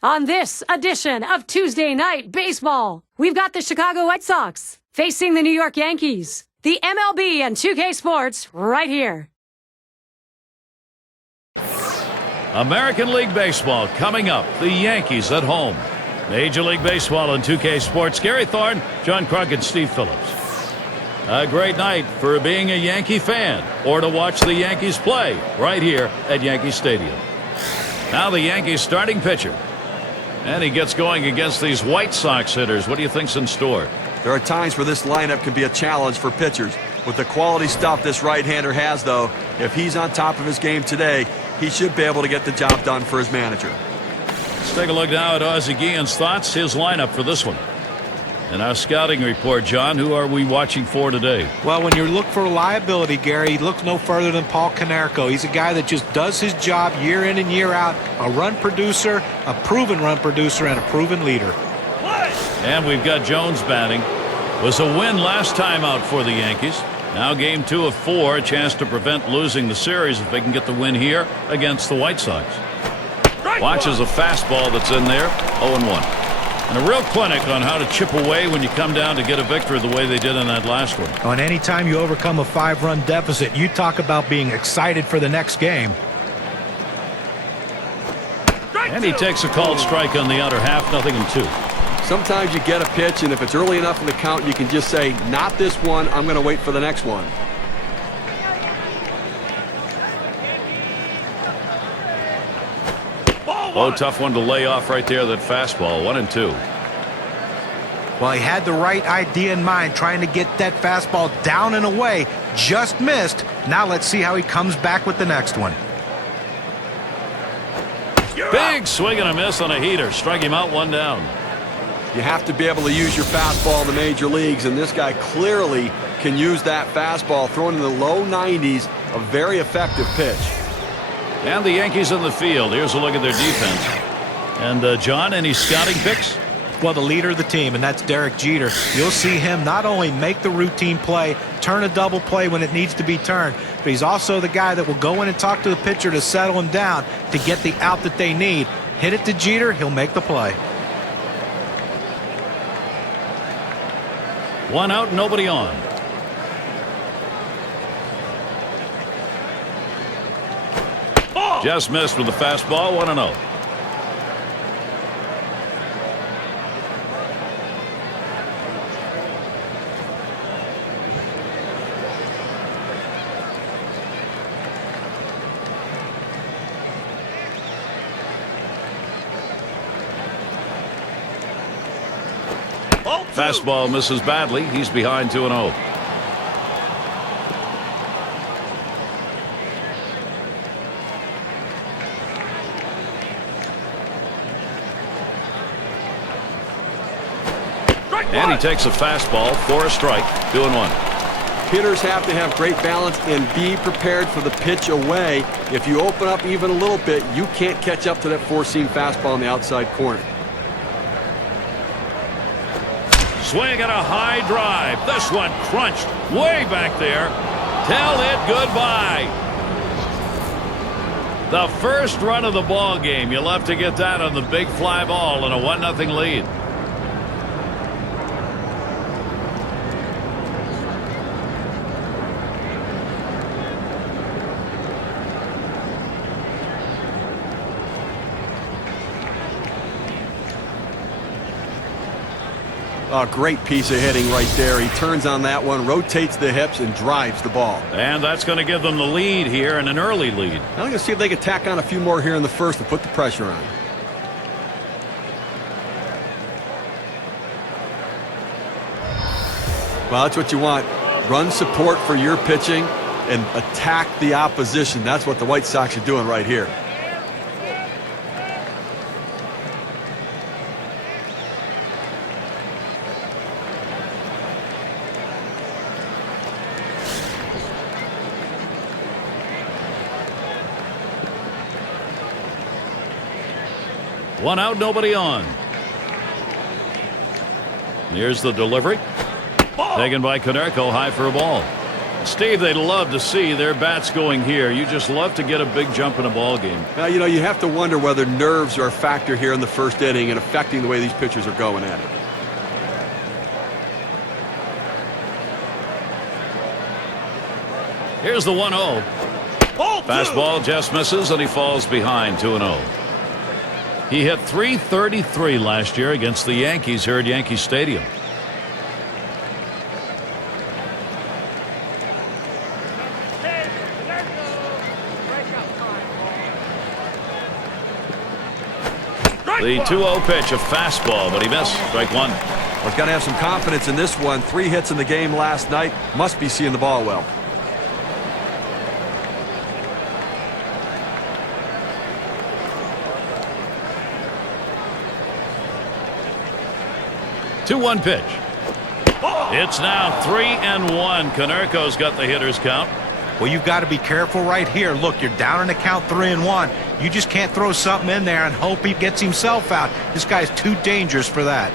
On this edition of Tuesday Night Baseball, we've got the Chicago White Sox facing the New York Yankees. The MLB and 2K Sports right here. American League Baseball coming up. The Yankees at home. Major League Baseball and 2K Sports. Gary Thorne, John Krug, and Steve Phillips. A great night for being a Yankee fan or to watch the Yankees play right here at Yankee Stadium. Now the Yankees starting pitcher. And he gets going against these White Sox hitters. What do you think's in store? There are times where this lineup can be a challenge for pitchers. With the quality stuff this right-hander has, though, if he's on top of his game today, he should be able to get the job done for his manager. Let's take a look now at Ozzie Guillen's thoughts, his lineup for this one. And our scouting report, John, who are we watching for today? Well, when you look for reliability, Gary, look no further than Paul Konerko. He's a guy that just does his job year in and year out. A run producer, a proven run producer, and a proven leader. And we've got Jones batting. Was a win last time out for the Yankees. Now game 2 of 4, a chance to prevent losing the series if they can get the win here against the White Sox. Watches a fastball that's in there, 0-1. And a real clinic on how to chip away when you come down to get a victory the way they did in that last one. And anytime you overcome a 5-run deficit, you talk about being excited for the next game. And he takes a called strike on the outer half, 0-2. Sometimes you get a pitch, and if it's early enough in the count, you can just say, not this one, I'm going to wait for the next one. Oh, tough one to lay off right there, that fastball, 1-2. Well, he had the right idea in mind, trying to get that fastball down and away. Just missed. Now let's see how he comes back with the next one. Big swing and a miss on a heater. Strike him out, 1 down. You have to be able to use your fastball in the major leagues, and this guy clearly can use that fastball. Thrown in the low 90s, a very effective pitch. And the Yankees in the field. Here's a look at their defense. And, John, any scouting picks? Well, the leader of the team, and that's Derek Jeter. You'll see him not only make the routine play, turn a double play when it needs to be turned, but he's also the guy that will go in and talk to the pitcher to settle him down to get the out that they need. Hit it to Jeter, he'll make the play. 1 out, nobody on. Just missed with the fastball, 1-0. Fastball misses badly. He's behind 2-0. And he takes a fastball for a strike, 2-1. Hitters have to have great balance and be prepared for the pitch away. If you open up even a little bit, you can't catch up to that four-seam fastball in the outside corner. Swing and a high drive. This one crunched way back there. Tell it goodbye. The first run of the ball game. You'll have to get that on the big fly ball and a 1-0 lead. A great piece of hitting right there. He turns on that one, rotates the hips, and drives the ball. And that's going to give them the lead here, and an early lead. I'm going to see if they can tack on a few more here in the first to put the pressure on. Well, that's what you want. Run support for your pitching and attack the opposition. That's what the White Sox are doing right here. One out, nobody on. Here's the delivery. Taken by Konerko, high for a ball. Steve, they'd love to see their bats going here. You just love to get a big jump in a ball game. Well, you know, you have to wonder whether nerves are a factor here in the first inning and affecting the way these pitchers are going at it. Here's the 1-0. Fastball just misses, and he falls behind 2-0. He hit .333 last year against the Yankees here at Yankee Stadium. The 2-0 pitch, a fastball, but he missed. Strike one. Well, he's got to have some confidence in this one. 3 hits in the game last night. Must be seeing the ball well. Two-one pitch. It's now 3-1. Konerko's got the hitter's count. Well, you've got to be careful right here. Look, you're down in the count 3-1. You just can't throw something in there and hope he gets himself out. This guy's too dangerous for that.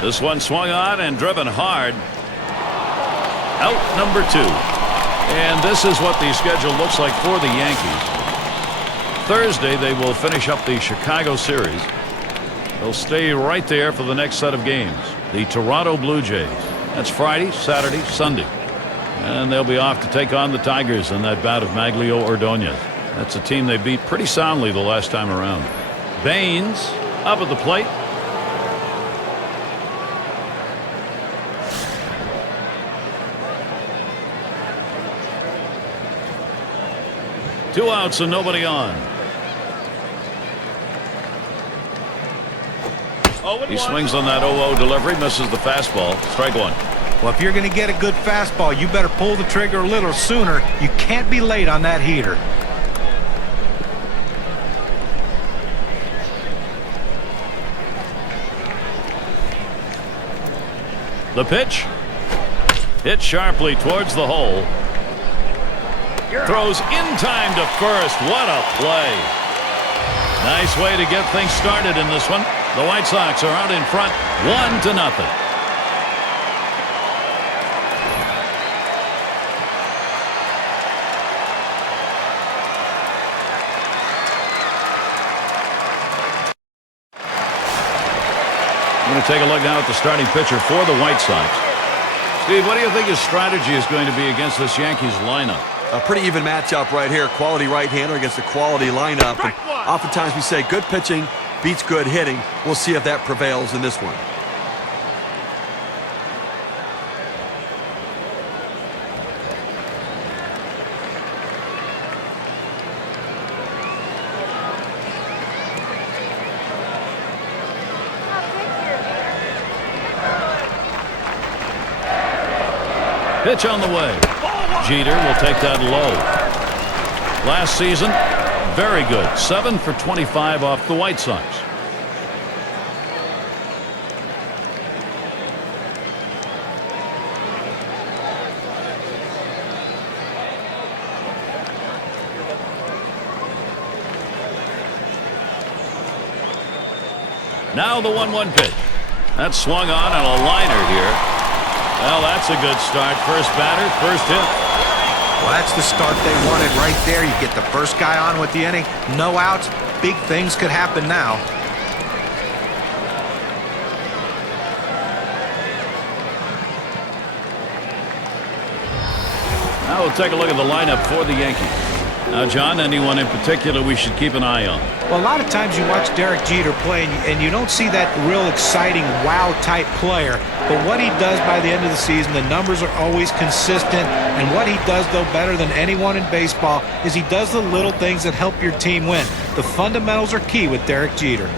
This one swung on and driven hard. Out number 2. And this is what the schedule looks like for the Yankees. Thursday, they will finish up the Chicago series. They'll stay right there for the next set of games. The Toronto Blue Jays. That's Friday, Saturday, Sunday. And they'll be off to take on the Tigers in that bout of Maglio Ordonez. That's a team they beat pretty soundly the last time around. Baines up at the plate. Two outs and nobody on. He swings on that 0-0 delivery, misses the fastball. Strike one. Well, if you're going to get a good fastball, you better pull the trigger a little sooner. You can't be late on that heater. The pitch. Hit sharply towards the hole. Throws in time to first. What a play. Nice way to get things started in this one. The White Sox are out in front 1-0. I'm going to take a look now at the starting pitcher for the White Sox. Steve, what do you think his strategy is going to be against this Yankees lineup? A pretty even matchup right here. Quality right-hander against a quality lineup. And oftentimes we say good pitching beats good hitting. We'll see if that prevails in this one. Pitch on the way. Jeter will take that low. Last season, very good. 7 for 25 off the White Sox. Now the 1-1 pitch. That's swung on a liner here. Well, that's a good start. First batter, first hit. Well, that's the start they wanted right there. You get the first guy on with the inning. No outs. Big things could happen now. Now we'll take a look at the lineup for the Yankees. Now, John, anyone in particular we should keep an eye on? Well, a lot of times you watch Derek Jeter play and you don't see that real exciting wow-type player. But what he does by the end of the season, the numbers are always consistent. And what he does, though, better than anyone in baseball is he does the little things that help your team win. The fundamentals are key with Derek Jeter.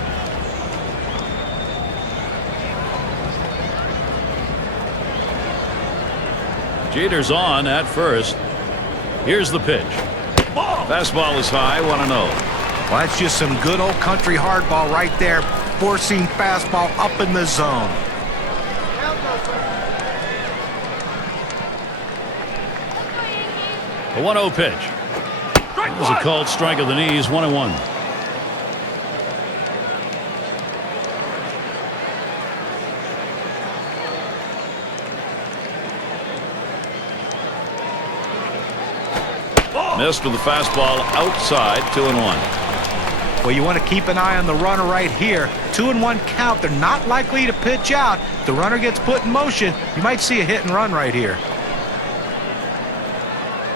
Jeter's on at first. Here's the pitch. Fastball is high, 1-0. Well, that's just some good old country hardball right there. Forcing fastball up in the zone. A 1-0 pitch. That was a called strike of the knees, 1-1. Missed with the fastball outside, 2-1. Well, you want to keep an eye on the runner right here. 2-1 count. They're not likely to pitch out. If the runner gets put in motion, you might see a hit and run right here.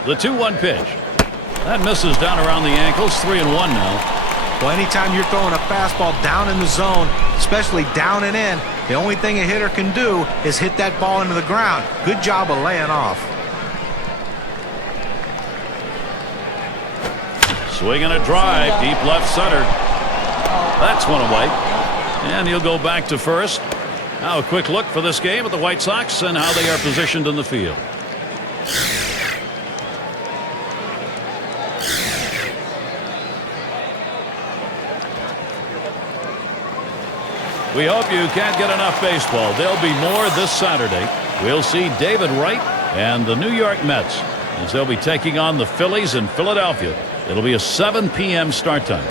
The 2-1 pitch. That misses down around the ankles, 3-1 now. Well, anytime you're throwing a fastball down in the zone, especially down and in, the only thing a hitter can do is hit that ball into the ground. Good job of laying off. Swinging a drive, deep left center. That's one away. And he'll go back to first. Now a quick look for this game at the White Sox and how they are positioned in the field. We hope you can't get enough baseball. There'll be more this Saturday. We'll see David Wright and the New York Mets as they'll be taking on the Phillies in Philadelphia. It'll be a 7 p.m. start time.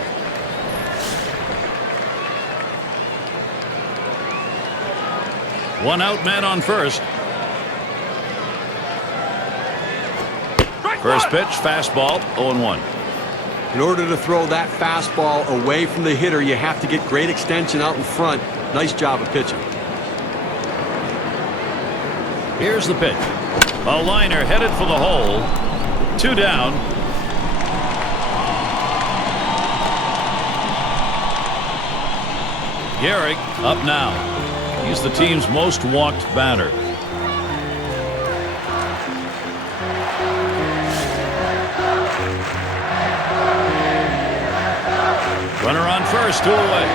One out, man on first. First pitch, fastball, 0-1. In order to throw that fastball away from the hitter, you have to get great extension out in front. Nice job of pitching. Here's the pitch. A liner headed for the hole. 2 down. Gehrig up now. He's the team's most walked batter. Runner on first, 2 away.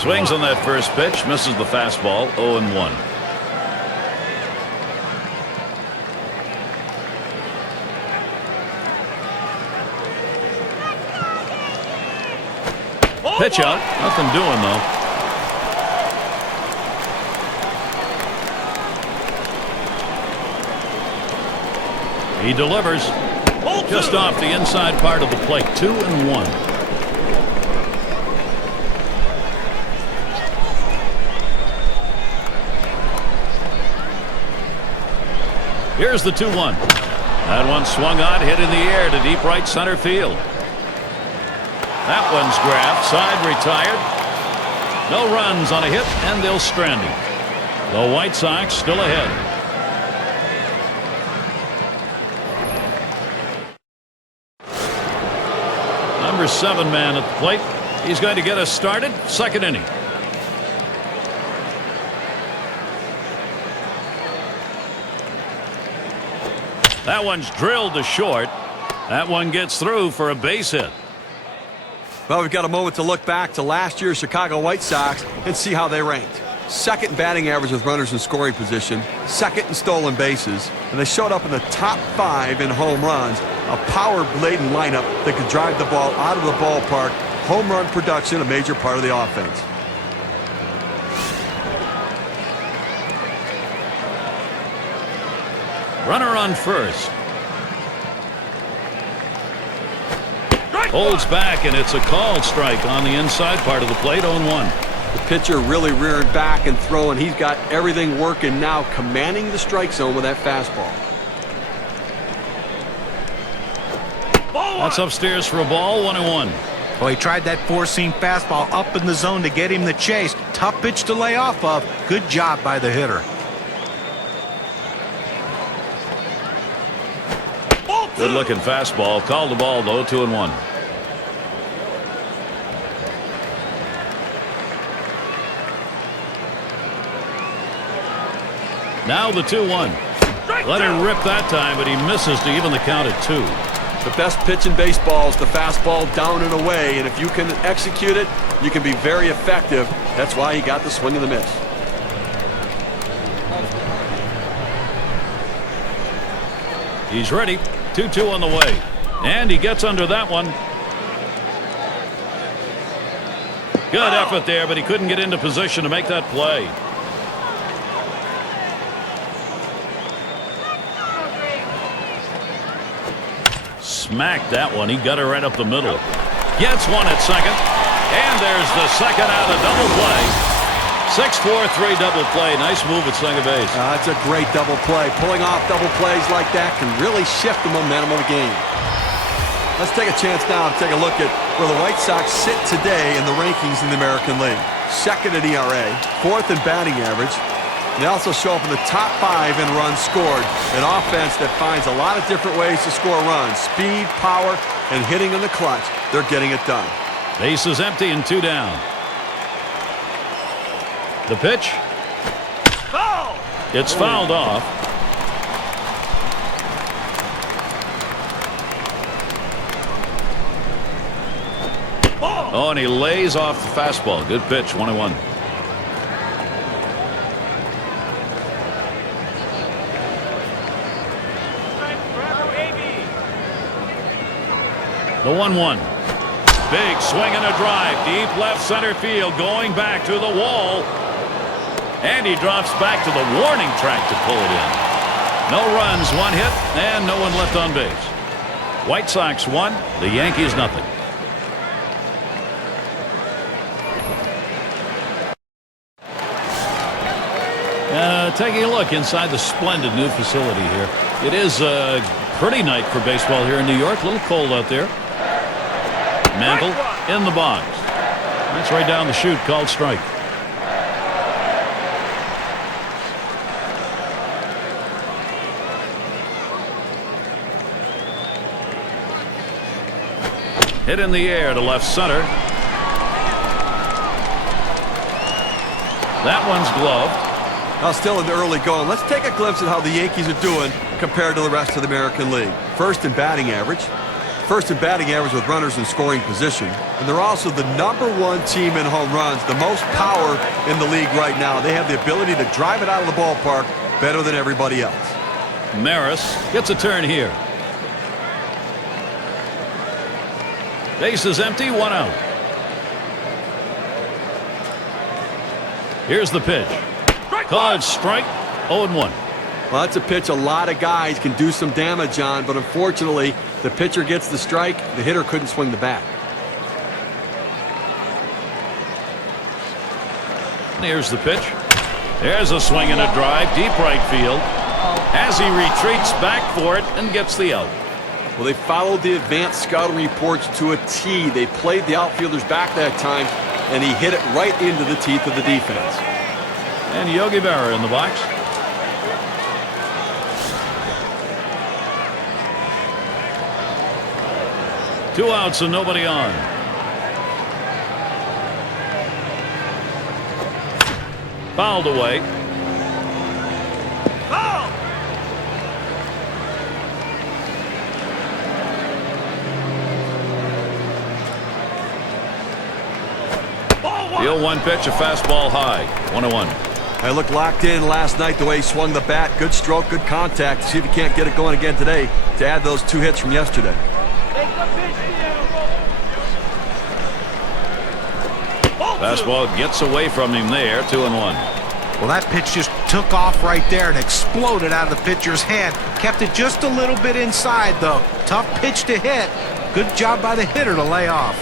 Swings on that first pitch, misses the fastball, 0-1. Pitch out, nothing doing though. He delivers just off the inside part of the plate, 2-1. Here's the 2-1. That one swung on, hit in the air to deep right center field. That one's grabbed, side retired. No runs on a hit, and they'll strand him. The White Sox still ahead. Number 7 man at the plate. He's going to get us started. Second inning. That one's drilled to short. That one gets through for a base hit. Well, we've got a moment to look back to last year's Chicago White Sox and see how they ranked. Second in batting average with runners in scoring position, second in stolen bases, and they showed up in the top 5 in home runs. A power-laden lineup that could drive the ball out of the ballpark. Home run production, a major part of the offense. Runner on first. Holds back, and it's a called strike on the inside part of the plate, 0-1. The pitcher really rearing back and throwing. He's got everything working now, commanding the strike zone with that fastball. That's upstairs for a ball, 1-1. Well, he tried that four-seam fastball up in the zone to get him the chase. Tough pitch to lay off of. Good job by the hitter. Good-looking fastball. Called the ball, though, 2-1. Now the 2-1. Let him rip that time, but he misses to even the count at 2. The best pitch in baseball is the fastball down and away, and if you can execute it, you can be very effective. That's why he got the swing and the miss. He's ready. 2-2 on the way. And he gets under that one. Good effort there, but he couldn't get into position to make that play. Smacked that one. He got her right up the middle. Gets one at second. And there's the second out of double play. 6-4-3 double play. Nice move at second base. That's a great double play. Pulling off double plays like that can really shift the momentum of a game. Let's take a chance now to take a look at where the White Sox sit today in the rankings in the American League. Second in ERA, fourth in batting average. They also show up in the top 5 in runs scored. An offense that finds a lot of different ways to score runs. Speed, power, and hitting in the clutch. They're getting it done. Base is empty and 2 down. The pitch. Foul! It's fouled off. Oh, and he lays off the fastball. Good pitch, 1-1. The 1-1. Big swing and a drive. Deep left center field. Going back to the wall. And he drops back to the warning track to pull it in. No runs, 1 hit, and no one left on base. White Sox 1, the Yankees nothing. Taking a look inside the splendid new facility here. It is a pretty night for baseball here in New York. A little cold out there. Mantle in the box. That's right down the chute, called strike. Hit in the air to left center. That one's gloved. Now still in the early going. Let's take a glimpse at how the Yankees are doing compared to the rest of the American League. First in batting average. First in batting average with runners in scoring position. And they're also the #1 team in home runs. The most power in the league right now. They have the ability to drive it out of the ballpark better than everybody else. Maris gets a turn here. Base is empty, 1 out. Here's the pitch. Called strike, 0-1. Well, that's a pitch a lot of guys can do some damage on, but unfortunately, the pitcher gets the strike. The hitter couldn't swing the bat. Here's the pitch. There's a swing and a drive, deep right field. As he retreats back for it and gets the out. Well, they followed the advanced scouting reports to a T. They played the outfielders back that time, and he hit it right into the teeth of the defense. And Yogi Berra in the box. Two outs and nobody on. Fouled away. Foul! The 0-1 pitch, a fastball high. 1-1. I looked locked in last night the way he swung the bat. Good stroke, good contact. See if he can't get it going again today to add those 2 hits from yesterday. Fastball gets away from him there. 2-1. Well, that pitch just took off right there and exploded out of the pitcher's hand. Kept it just a little bit inside, though. Tough pitch to hit. Good job by the hitter to lay off.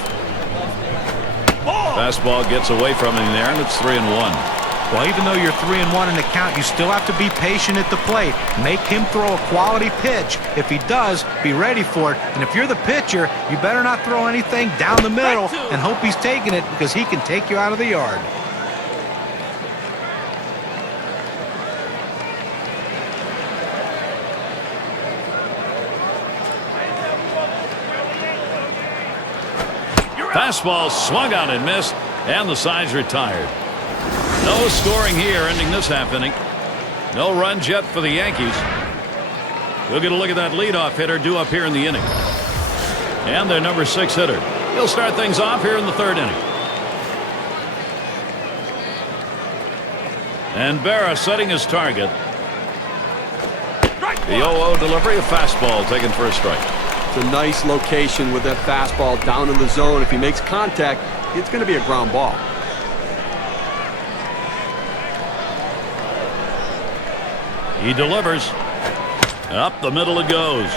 Fastball gets away from him there, and it's 3-1. Well, even though you're 3-1 in the count, you still have to be patient at the plate. Make him throw a quality pitch. If he does, be ready for it. And if you're the pitcher, you better not throw anything down the middle and hope he's taking it, because he can take you out of the yard. Fastball swung on and missed, and the side's retired. No scoring here, ending this half inning. No runs yet for the Yankees. We'll get a look at that leadoff hitter due up here in the inning. And their number 6 hitter. He'll start things off here in the 3rd inning. And Berra setting his target. The 0-0 delivery, a fastball taken for a strike. It's a nice location with that fastball down in the zone. If he makes contact, it's going to be a ground ball. He delivers. Up the middle it goes.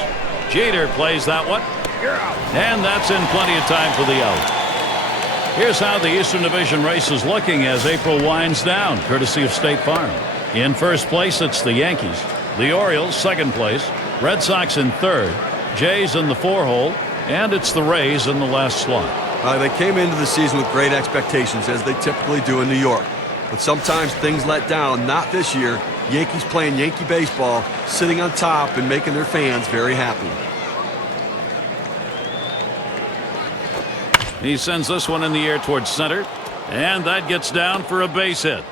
Jeter plays that one. And that's in plenty of time for the out. Here's how the Eastern Division race is looking as April winds down, courtesy of State Farm. In first place, it's the Yankees. The Orioles, second place. Red Sox in third. Jays in the 4-hole. And it's the Rays in the last slot. They came into the season with great expectations, as they typically do in New York. But sometimes things let down. Not this year. Yankees playing Yankee baseball, sitting on top and making their fans very happy. He sends this one in the air towards center. And that gets down for a base hit.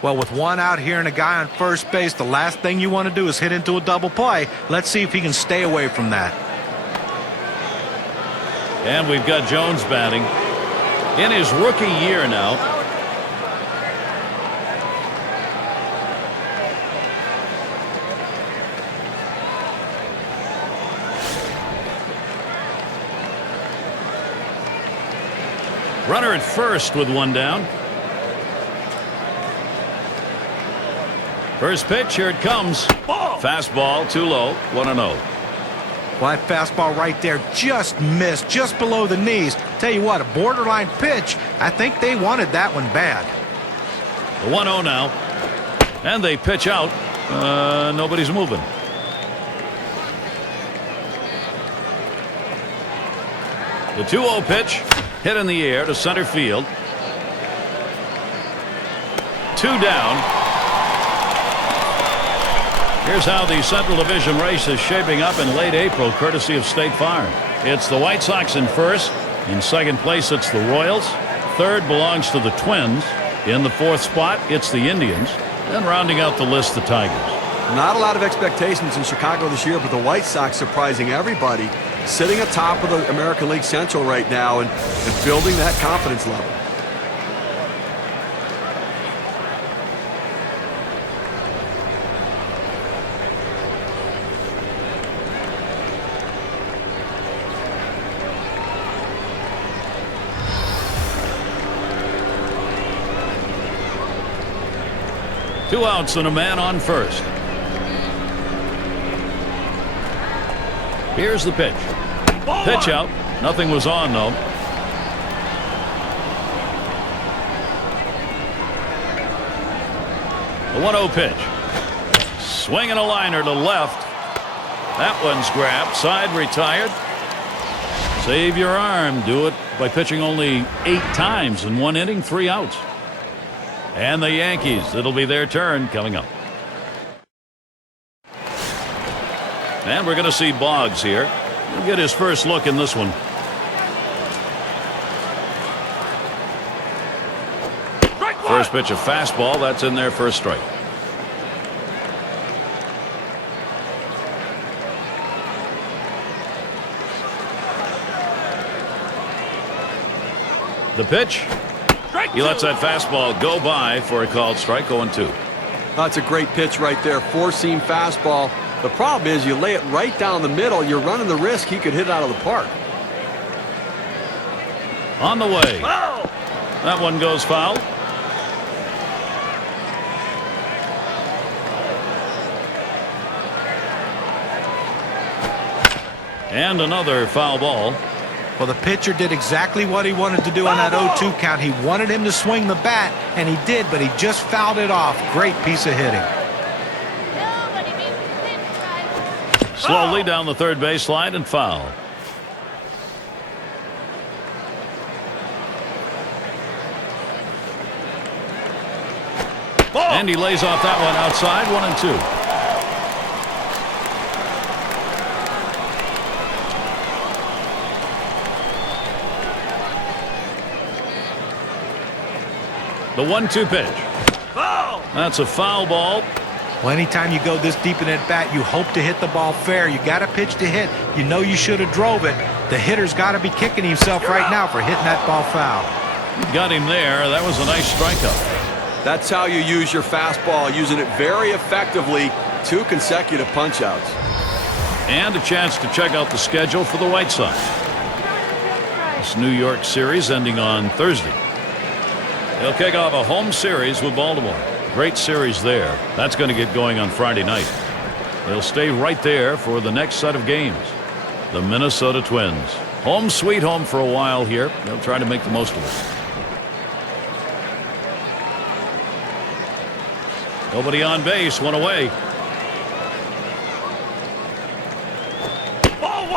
Well, with one out here and a guy on first base, the last thing you want to do is hit into a double play. Let's see if he can stay away from that. And we've got Jones batting. In his rookie year now. Runner at first with one down. First pitch, here it comes. Fastball, too low, 1-0. Well, that fastball right there just missed, just below the knees. Tell you what, a borderline pitch. I think they wanted that one bad. The 1-0 now. And they pitch out. Nobody's moving. The 2-0 pitch. Hit in the air to center field. 2 down. Here's how the Central Division race is shaping up in late April, courtesy of State Farm. It's the White Sox in first. In second place, it's the Royals. Third belongs to the Twins. In the fourth spot, it's the Indians. And rounding out the list, the Tigers. Not a lot of expectations in Chicago this year, but the White Sox surprising everybody, sitting atop of the American League Central right now and building that confidence level. Two outs and a man on first. Here's the pitch. Pitch out. Nothing was on, though. The 1-0 pitch. Swinging a liner to left. That one's grabbed. Side retired. Save your arm. Do it by pitching only 8 times in 1 inning, 3 outs. And the Yankees, it'll be their turn coming up. And we're going to see Boggs here. He'll get his first look in this one. First pitch, a fastball. That's in there for a strike. The pitch. He lets that fastball go by for a called strike, 0-2. That's a great pitch right there. 4-seam fastball. The problem is you lay it right down the middle, you're running the risk he could hit it out of the park. On the way. That one goes foul. And another foul ball. Well, the pitcher did exactly what he wanted to do on that 0-2 count. He wanted him to swing the bat, and he did, but he just fouled it off. Great piece of hitting. Slowly down the third baseline and foul. And he lays off that one outside, 1-2. The 1-2 pitch. Foul. That's a foul ball. Well, anytime you go this deep in at bat, you hope to hit the ball fair. You got a pitch to hit. You know you should have drove it. The hitter's got to be kicking himself right now for hitting that ball foul. Got him there. That was a nice strikeout. That's how you use your fastball, using it very effectively. 2 consecutive punch-outs. And a chance to check out the schedule for the White Sox. This New York series ending on Thursday. They'll kick off a home series with Baltimore. Great series there. That's going to get going on Friday night. They'll stay right there for the next set of games. The Minnesota Twins Home sweet home for a while here. They'll try to make the most of it. Nobody on base, one away.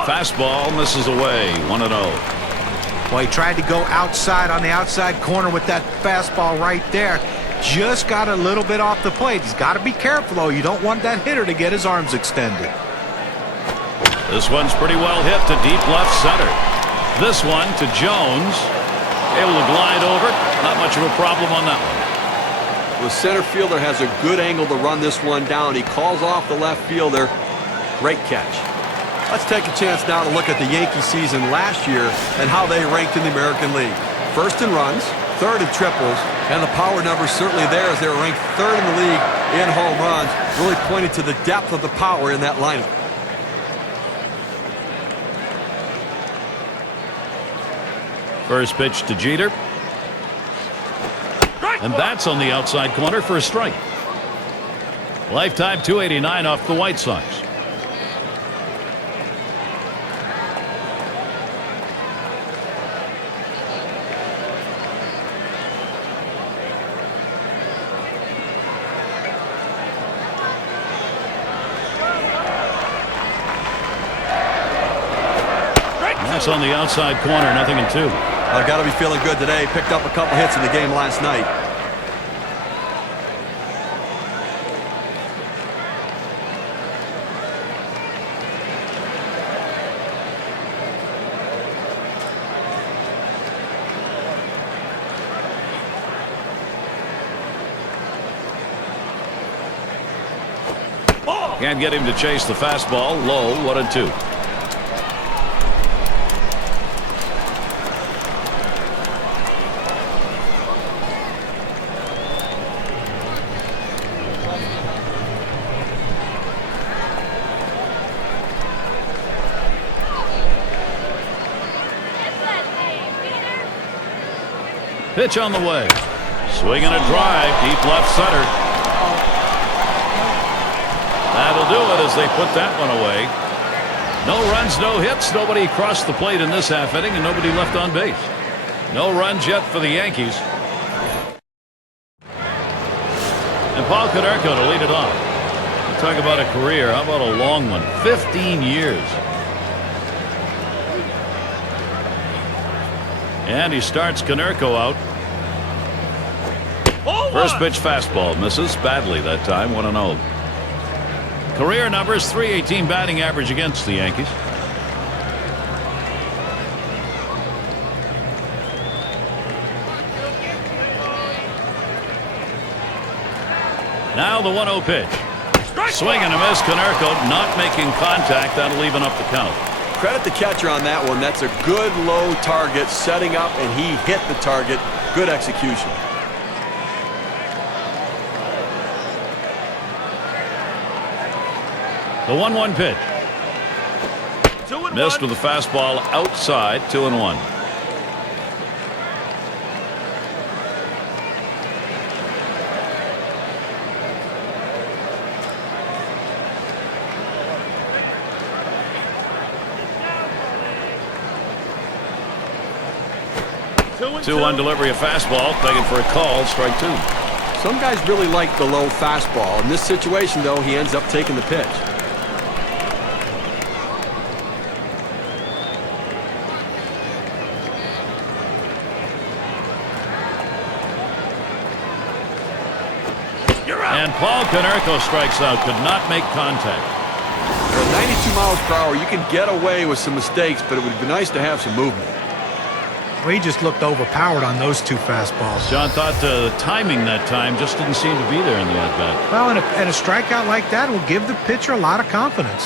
Fastball misses away, 1-0. Well, he tried to go outside on the outside corner with that fastball right there. Just got a little bit off the plate. He's got to be careful, though. You don't want that hitter to get his arms extended. This one's pretty well hit to deep left center. This one to Jones. Able to glide over. Not much of a problem on that one. The center fielder has a good angle to run this one down. He calls off the left fielder. Great catch. Let's take a chance now to look at the Yankee season last year and how they ranked in the American League. First in runs, third in triples, and the power numbers certainly there as they were ranked third in the league in home runs, really pointing to the depth of the power in that lineup. First pitch to Jeter. And that's on the outside corner for a strike. Lifetime .289 off the White Sox. That's on the outside corner, 0-2. I got to be feeling good today. Picked up a couple hits in the game last night. Can't get him to chase the fastball. Low, 1-2. Pitch on the way. Swinging a drive, deep left center. That'll do it as they put that one away. No runs, no hits. Nobody crossed the plate in this half inning, and nobody left on base. No runs yet for the Yankees. And Paul Konerko to lead it off. Talk about a career. How about a long one? 15 years. And he starts Konerko out. First pitch fastball misses badly that time, 1-0. Career numbers, .318 batting average against the Yankees. Now the 1-0 pitch. Swing and a miss. Konerko not making contact. That'll even up the count. Credit the catcher on that one. That's a good low target, setting up, and he hit the target. Good execution. The 1-1 pitch. Missed with a fastball outside, 2-1. Two-one delivery of fastball, taken for a call, strike two. Some guys really like the low fastball. In this situation, though, he ends up taking the pitch. And Paul Konerko strikes out, could not make contact. At 92 miles per hour, you can get away with some mistakes, but it would be nice to have some movement. Well, he just looked overpowered on those two fastballs. John thought the timing that time just didn't seem to be there in the at-bat. Well, and a strikeout like that will give the pitcher a lot of confidence.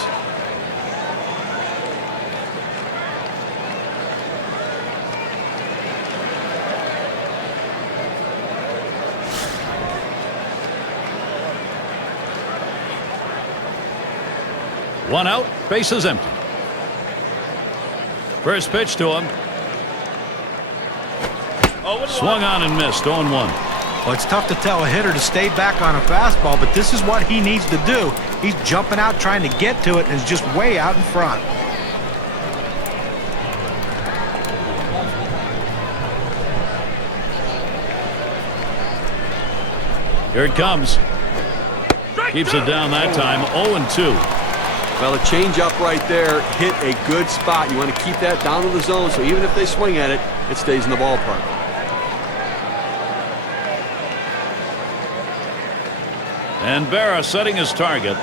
One out, bases empty. First pitch to him. Swung on and missed, 0-1. Well, it's tough to tell a hitter to stay back on a fastball, but this is what he needs to do. He's jumping out trying to get to it and is just way out in front. Here it comes. Keeps it down that time. 0-2. Well, a change-up right there hit a good spot. You want to keep that down to the zone, so even if they swing at it, it stays in the ballpark. And Berra setting his target.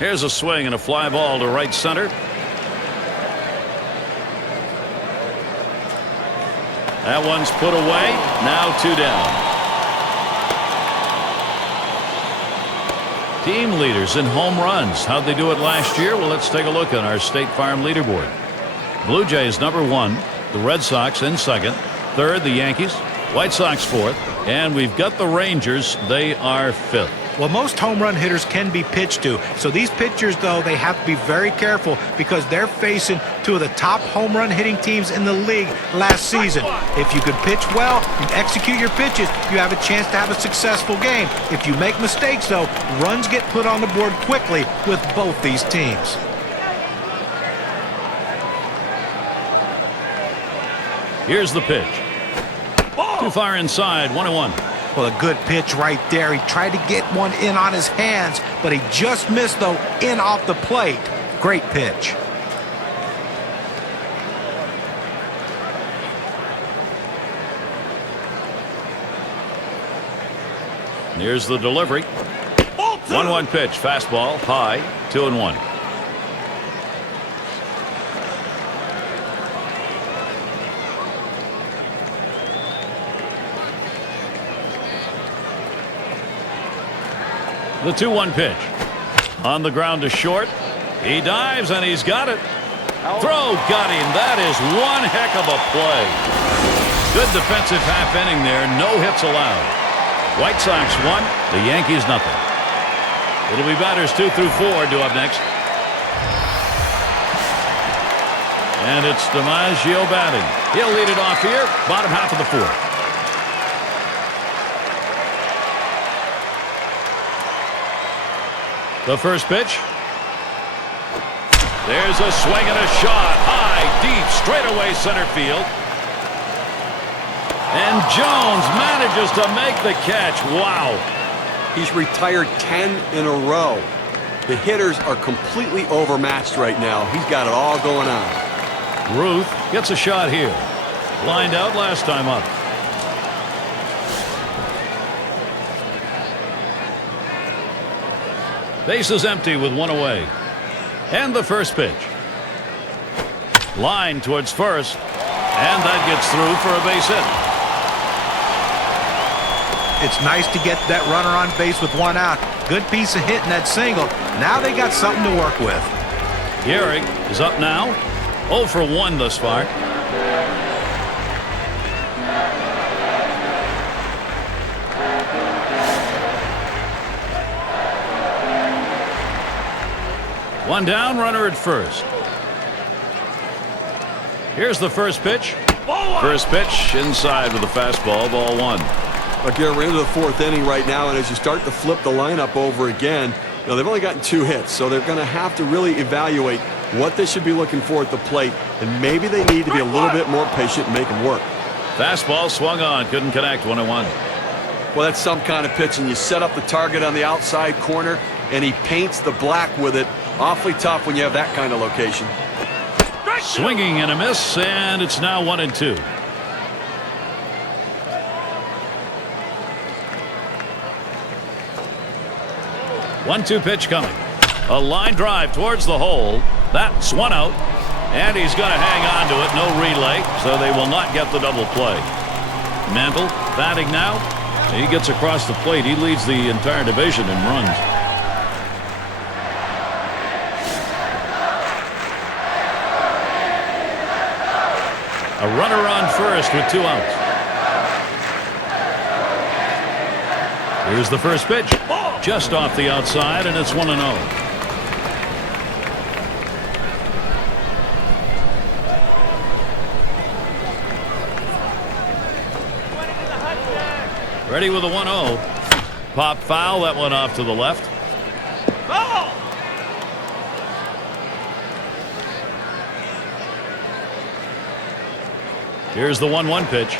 Here's a swing and a fly ball to right center. That one's put away. Now 2 down. Team leaders in home runs. How'd they do it last year? Well, let's take a look on our State Farm leaderboard. Blue Jays #1. The Red Sox in second. Third, the Yankees. White Sox fourth. And we've got the Rangers. They are fifth. Well, most home run hitters can be pitched to. So these pitchers, though, they have to be very careful because they're facing two of the top home run hitting teams in the league last season. If you can pitch well, you execute your pitches, you have a chance to have a successful game. If you make mistakes, though, runs get put on the board quickly with both these teams. Here's the pitch. Too far inside. 1-1. Well, a good pitch right there. He tried to get one in on his hands, but he just missed, though, in off the plate. Great pitch. Here's the delivery. 1-1 pitch. Fastball high. 2-1. The 2-1 pitch. On the ground to short. He dives and he's got it. Throw got him. That is one heck of a play. Good defensive half inning there. No hits allowed. White Sox 1. The Yankees nothing. It'll be batters 2 through 4 due up next. And it's DiMaggio batting. He'll lead it off here. Bottom half of the 4th. The first pitch. There's a swing and a shot. High, deep, straightaway center field. And Jones manages to make the catch. Wow. He's retired 10 in a row. The hitters are completely overmatched right now. He's got it all going on. Ruth gets a shot here. Lined out last time up. Base is empty with 1 away. And the first pitch. Line towards first. And that gets through for a base hit. It's nice to get that runner on base with 1 out. Good piece of hitting that single. Now they got something to work with. Gehrig is up now. 0 for 1 thus far. One down, runner at first. Here's the first pitch. First pitch inside with a fastball, ball 1. Again, we're into the 4th inning right now, and as you start to flip the lineup over again, you know, they've only gotten 2 hits, so they're going to have to really evaluate what they should be looking for at the plate, and maybe they need to be a little bit more patient and make them work. Fastball swung on, couldn't connect. 1-1. Well, that's some kind of pitch, and you set up the target on the outside corner, and he paints the black with it. Awfully tough when you have that kind of location. Swinging and a miss, and it's now 1-2. One-two pitch coming. A line drive towards the hole. That's 1 out. And he's going to hang on to it. No relay, so they will not get the double play. Mantle batting now. He gets across the plate. He leads the entire division in runs. A runner on first with 2 outs. Here's the first pitch. Just off the outside, and it's 1-0. Ready with a 1-0. Pop foul. That one off to the left. Here's the 1-1 pitch.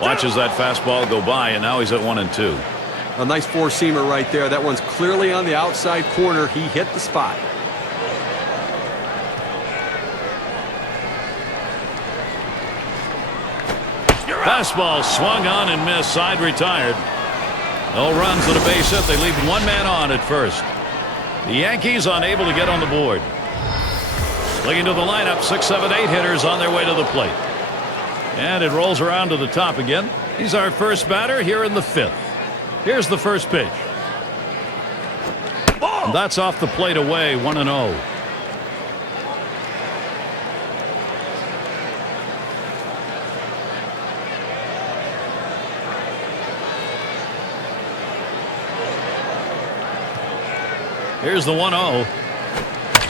Watches that fastball go by, and now he's at 1-2. A nice four-seamer right there. That one's clearly on the outside corner. He hit the spot. Fastball swung on and missed. Side retired. No runs and a base hit. They leave one man on at first. The Yankees unable to get on the board. Looking to the lineup, 6, 7, 8 hitters on their way to the plate. And it rolls around to the top again. He's our first batter here in the 5th. Here's the first pitch. And that's off the plate away, 1-0. Here's the 1-0.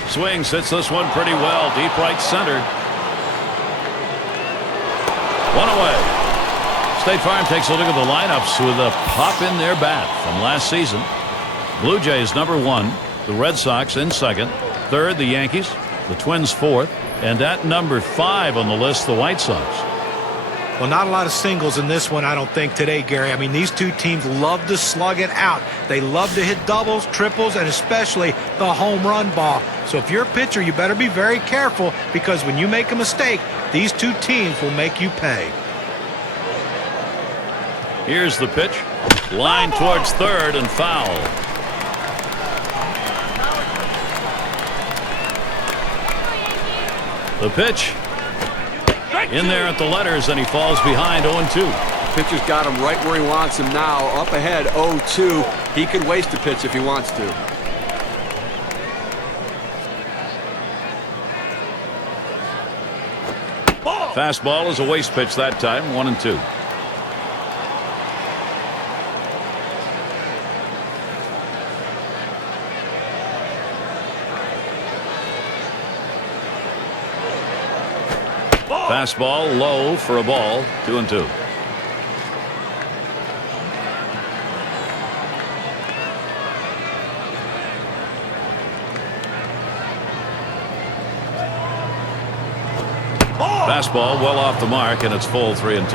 Swings, hits this one pretty well. Deep right center. One away. State Farm takes a look at the lineups with a pop in their bat from last season. Blue Jays #1. The Red Sox in 2nd. 3rd, the Yankees. The Twins 4th. And at number 5 on the list, the White Sox. Well, not a lot of singles in this one, I don't think, today, Gary. I mean, these two teams love to slug it out. They love to hit doubles, triples, and especially the home run ball. So if you're a pitcher, you better be very careful, because when you make a mistake, these two teams will make you pay. Here's the pitch. Line towards third and foul. The pitch. In there at the letters, and he falls behind 0-2. Pitcher's got him right where he wants him now. Up ahead, 0-2. He could waste a pitch if he wants to. Fastball is a waste pitch that time, 1-2. Fastball low for a ball, 2-2. Fastball well off the mark, and it's full, 3-2.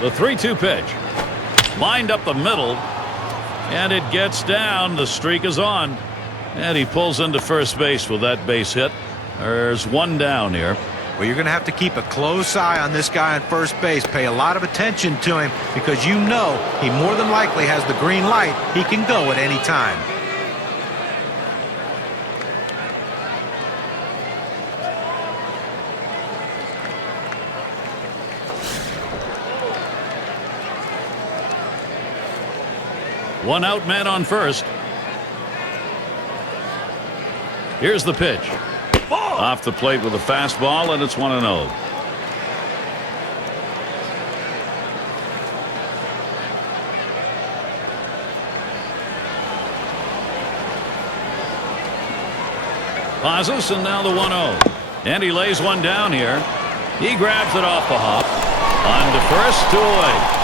The 3-2 pitch. Lined up the middle, and it gets down. The streak is on, and he pulls into first base with that base hit. There's one down here. Well, you're going to have to keep a close eye on this guy on first base. Pay a lot of attention to him, because you know he more than likely has the green light. He can go at any time. One out, man on first. Here's the pitch. Off the plate with a fastball, and it's 1-0. Pauses, and now the 1-0. And he lays one down here. He grabs it off the hop. On to first, 2 away.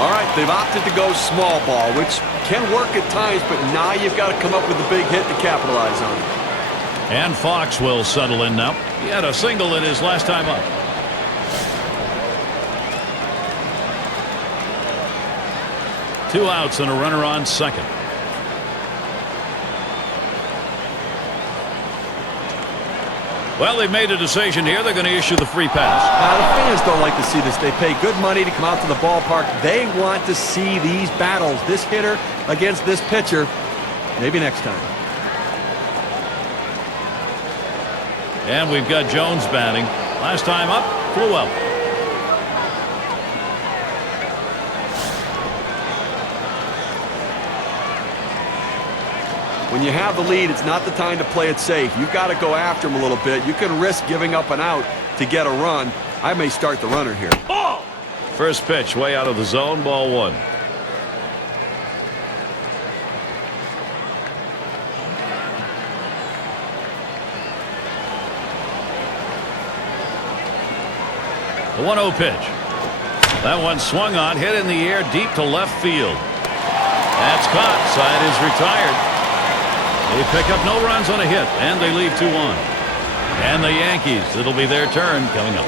All right, they've opted to go small ball, which can work at times, but now you've got to come up with a big hit to capitalize on it. And Fox will settle in now. He had a single in his last time up. Two outs and a runner on second. Well, they've made a decision here. They're going to issue the free pass. The fans don't like to see this. They pay good money to come out to the ballpark. They want to see these battles. This hitter against this pitcher. Maybe next time. And we've got Jones batting. Last time up, flew out. When you have the lead, it's not the time to play it safe. You've got to go after him a little bit. You can risk giving up an out to get a run. I may start the runner here. Ball. First pitch way out of the zone, ball 1. The 1-0 pitch. That one swung on, hit in the air deep to left field. That's caught. Side is retired. They pick up no runs on a hit, and they leave 2-1. And the Yankees, it'll be their turn coming up.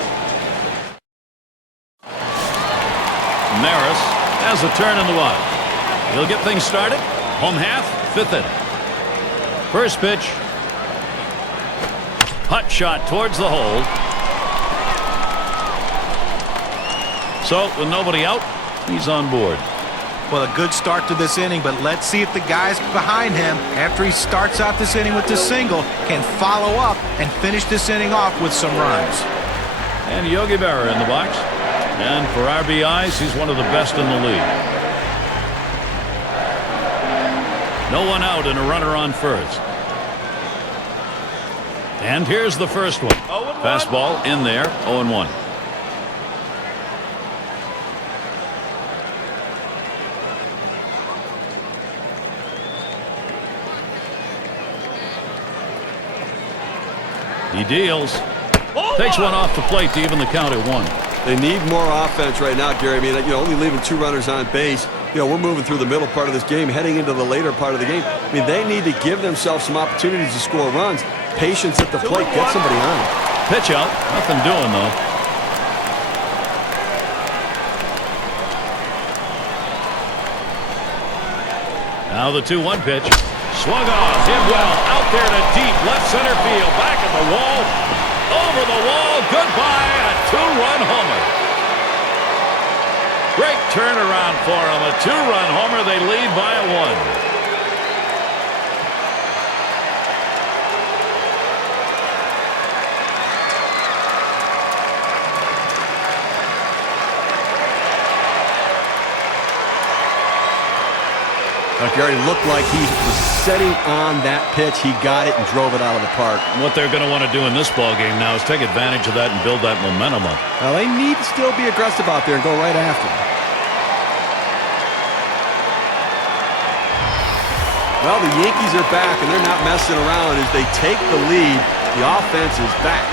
Maris has a turn in the wild. He'll get things started. Home half, 5th inning. First pitch. Hot shot towards the hole. So, with nobody out, he's on board. Well, a good start to this inning, but let's see if the guys behind him, after he starts out this inning with the single, can follow up and finish this inning off with some runs. And Yogi Berra in the box. And for RBIs, he's one of the best in the league. No one out and a runner on first. And here's the first one. Fastball in there, 0-1. He deals. Takes one off the plate to even the count at 1. They need more offense right now, Gary. I mean, only leaving 2 runners on base. We're moving through the middle part of this game, heading into the later part of the game. I mean, they need to give themselves some opportunities to score runs. Patience at the plate. Get somebody on. Pitch out. Nothing doing, though. Now the 2-1 pitch. Swung on. Hit well. Out there to deep left center field. Back at the wall. Over the wall. Goodbye. A 2-run homer. Great turnaround for him. A 2-run homer. They lead by a 1. Gary, looked like he was setting on that pitch. He got it and drove it out of the park. What they're going to want to do in this ball game now is take advantage of that and build that momentum up. Well, they need to still be aggressive out there and go right after him. Well, the Yankees are back, and they're not messing around as they take the lead. The offense is back.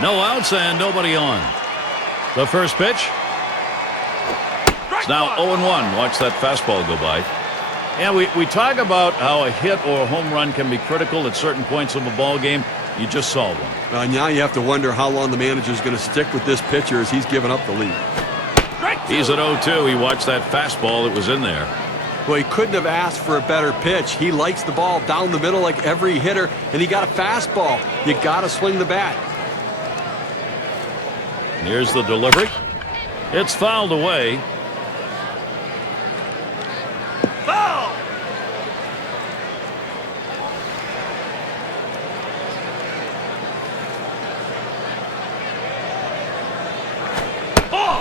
No outs and nobody on. The first pitch. It's now 0-1. Watch that fastball go by. Yeah, we talk about how a hit or a home run can be critical at certain points of a ball game. You just saw one. Now you have to wonder how long the manager is going to stick with this pitcher as he's given up the lead. He's at 0-2. He watched that fastball that was in there. Well, he couldn't have asked for a better pitch. He likes the ball down the middle like every hitter, and he got a fastball. You got to swing the bat. Here's the delivery. It's fouled away. Foul!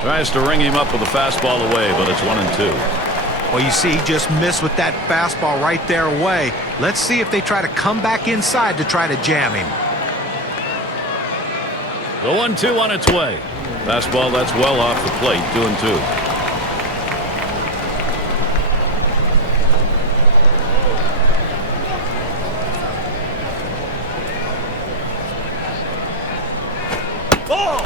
Tries to ring him up with a fastball away, but it's 1-2. Well, you see, he just missed with that fastball right there away. Let's see if they try to come back inside to try to jam him. The 1-2 on its way. Fastball that's well off the plate, 2-2.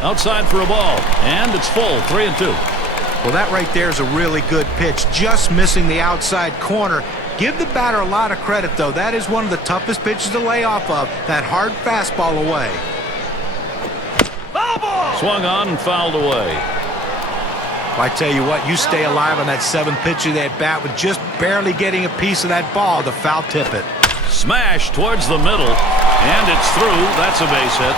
Outside for a ball, and it's full, 3-2. Well, that right there is a really good pitch, just missing the outside corner. Give the batter a lot of credit, though. That is one of the toughest pitches to lay off of, that hard fastball away. Swung on and fouled away. I tell you what, you stay alive on that 7th pitch of that bat with just barely getting a piece of that ball to foul tip it. Smash towards the middle, and it's through. That's a base hit.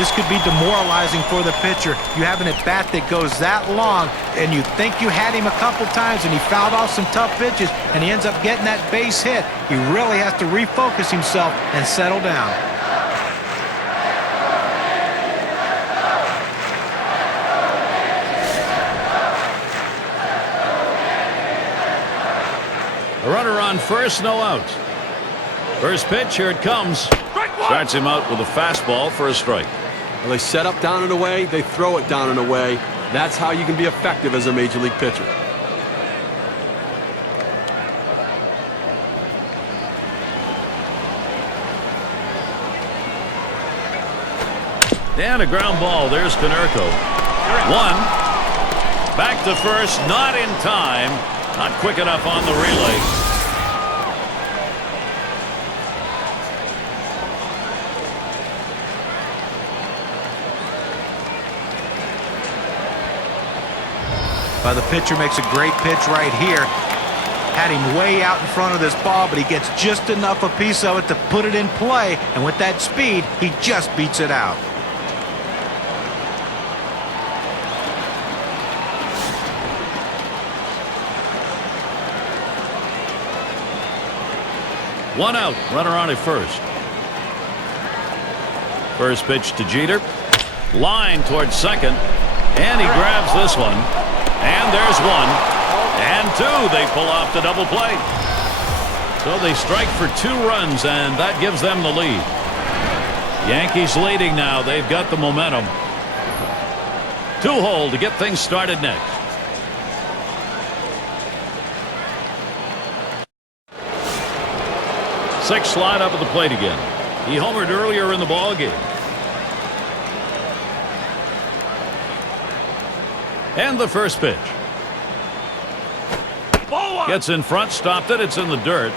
This could be demoralizing for the pitcher. You have an at-bat that goes that long, and you think you had him a couple times, and he fouled off some tough pitches, and he ends up getting that base hit. He really has to refocus himself and settle down. A runner on first, no outs. First pitch, here it comes. Starts him out with a fastball for a strike. Well, they set up down and away, they throw it down and away. That's how you can be effective as a major league pitcher. And a ground ball. There's Konerko. One. Back to first. Not in time. Not quick enough on the relay. Well, the pitcher makes a great pitch right here. Had him way out in front of this ball, but he gets just enough a piece of it to put it in play. And with that speed, he just beats it out. One out. Runner on at first. First pitch to Jeter. Line towards second. And he grabs this one. And there's one. And two. They pull off the double play. So they strike for 2 runs, and that gives them the lead. Yankees leading now. They've got the momentum. 2-hole to get things started next. Six slide up at the plate again. He homered earlier in the ball game. And the first pitch. Gets in front, stopped it. It's in the dirt.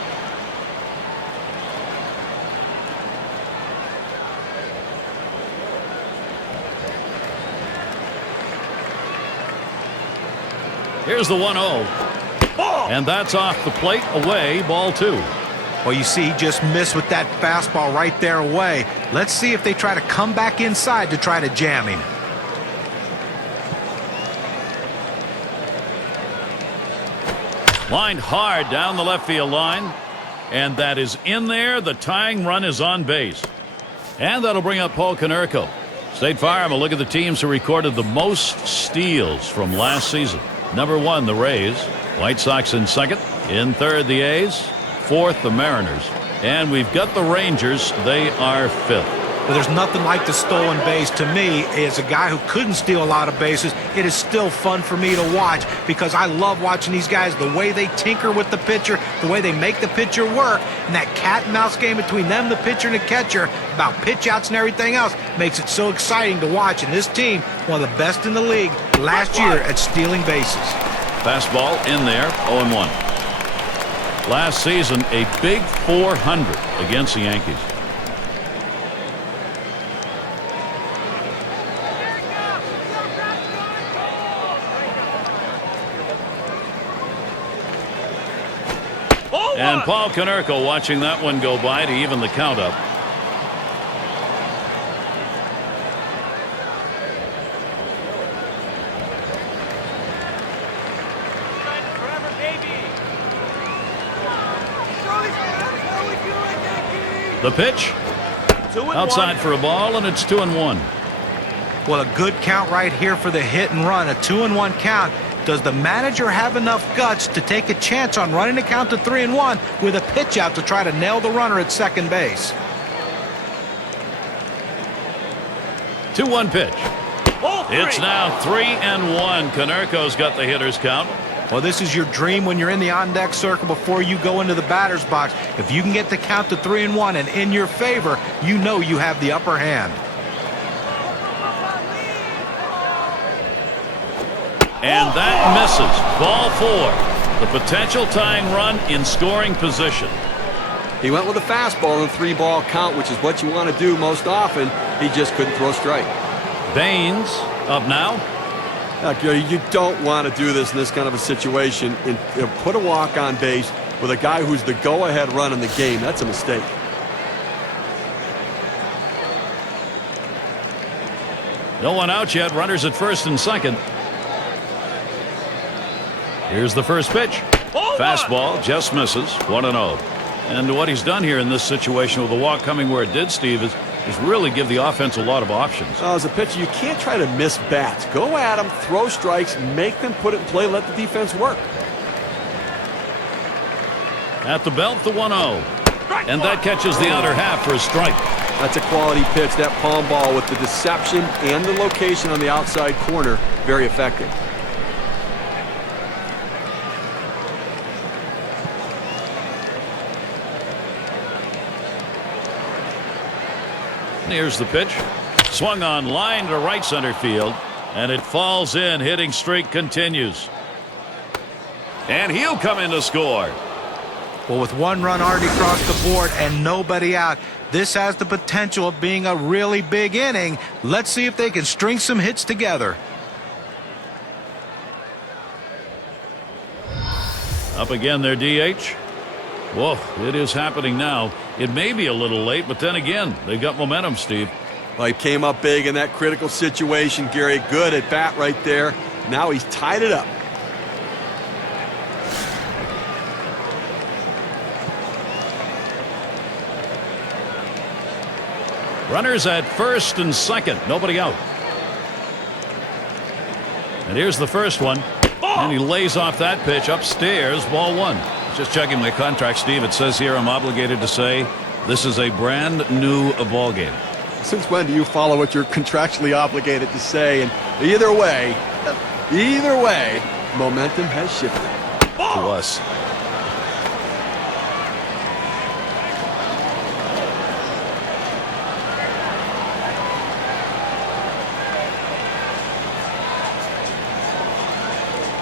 Here's the 1-0. And that's off the plate, away, ball 2. Well, you see, he just missed with that fastball right there away. Let's see if they try to come back inside to try to jam him. Lined hard down the left field line. And that is in there. The tying run is on base. And that'll bring up Paul Konerko. State Farm, a look at the teams who recorded the most steals from last season. Number 1, the Rays. White Sox in second. In third, the A's. Fourth, the Mariners. And we've got the Rangers. They are 5th. Well, there's nothing like the stolen base. To me, as a guy who couldn't steal a lot of bases, it is still fun for me to watch because I love watching these guys, the way they tinker with the pitcher, the way they make the pitcher work, and that cat and mouse game between them, the pitcher, and the catcher about pitch outs and everything else makes it so exciting to watch. And this team, one of the best in the league last year at stealing bases. Fastball in there, 0-1. Last season, a big 400 against the Yankees. And Paul Konerko watching that one go by to even the count up. The pitch outside for a ball, and it's 2-1. Well, a good count right here for the hit and run. A 2-1 count. Does the manager have enough guts to take a chance on running the count to 3-1 with a pitch out to try to nail the runner at second base? 2-1 pitch. It's now 3-1. Konerko's got the hitter's count. Well, this is your dream when you're in the on-deck circle before you go into the batter's box. If you can get the count to 3-1 and in your favor, you know you have the upper hand. And that misses. Ball 4. The potential tying run in scoring position. He went with a fastball in a 3-ball count, which is what you want to do most often. He just couldn't throw strike. Baines up now. You don't want to do this in this kind of a situation. Put a walk on base with a guy who's the go-ahead run in the game. That's a mistake. No one out yet. Runners at first and second. Here's the first pitch. Fastball just misses. 1-0. And what he's done here in this situation with the walk coming where it did, Steve, is really give the offense a lot of options. As a pitcher, you can't try to miss bats. Go at them, throw strikes, make them put it in play, let the defense work. At the belt, the 1-0. And that catches the outer half for a strike. That's a quality pitch. That palm ball with the deception and the location on the outside corner, very effective. Here's the pitch. Swung on line to right center field, and it falls in. Hitting streak continues. And he'll come in to score. Well, with one run already across the board and nobody out, this has the potential of being a really big inning. Let's see if they can string some hits together. Up again, their DH. Whoa, it is happening now. It may be a little late, but then again, they got momentum, Steve. Well, he came up big in that critical situation, Gary. Good at bat right there. Now he's tied it up. Runners at first and second. Nobody out. And here's the first one. And he lays off that pitch upstairs. Ball one. Just checking my contract, Steve. It says here I'm obligated to say this is a brand new ball game. Since when do you follow what you're contractually obligated to say? And either way, momentum has shifted. To us.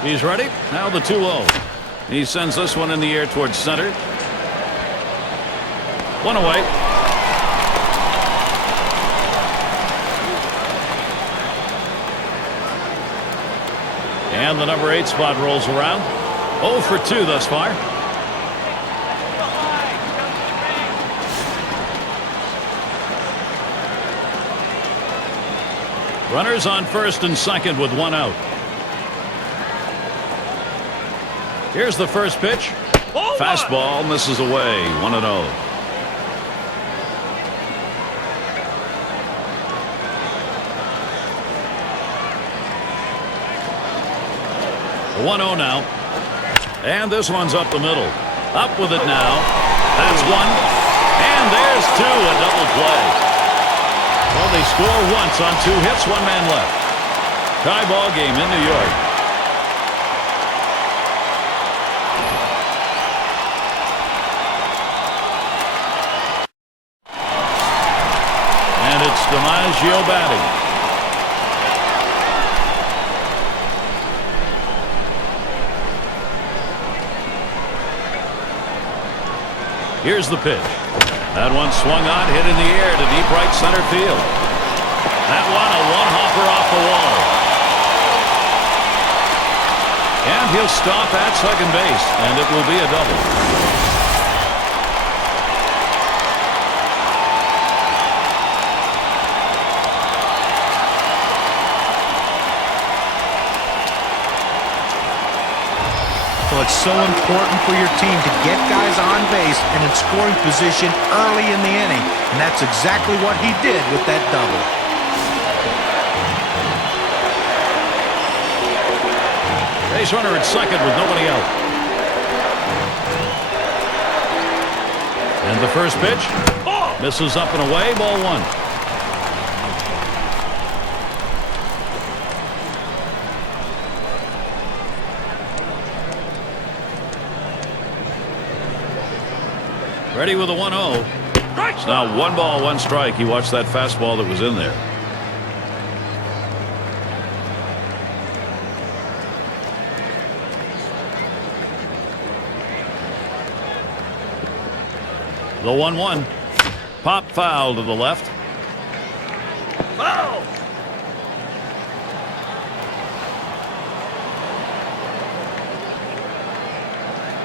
He's ready. Now the 2-0. He sends this one in the air towards center. One away. And the number 8 spot rolls around. 0 for 2 thus far. Runners on first and second with one out. Here's the first pitch. Fastball misses away. 1-0. The 1-0 now. And this one's up the middle. Up with it now. That's one. And there's two. A double play. Well, they score once on 2 hits. 1 man left. Tie ball game in New York. DiMaggio batting. Here's the pitch. That one swung on, hit in the air to deep right center field. That one a one-hopper off the wall. And he'll stop at second base, and it will be a double. It's so important for your team to get guys on base and in scoring position early in the inning, and that's exactly what he did with that double. Base runner at second with nobody out. And the first pitch misses up and away. Ball one. Ready with a 1-0. It's now 1 ball, 1 strike. He watched that fastball that was in there. The 1-1. Pop foul to the left. Foul!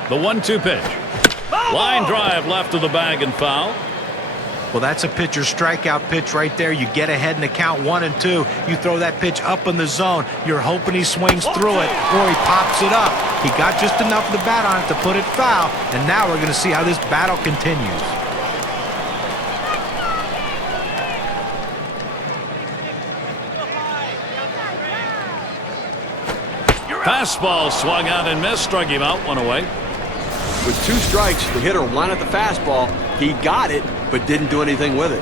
The 1-2 pitch. Line drive left of the bag and foul. Well, that's a pitcher's strikeout pitch right there. You get ahead in the count 1 and 2. You throw that pitch up in the zone. You're hoping he swings through it or he pops it up. He got just enough of the bat on it to put it foul. And now we're going to see how this battle continues. Fastball swung out and missed. Struck him out. 1 away. With 2 strikes, the hitter wanted the fastball. He got it, but didn't do anything with it.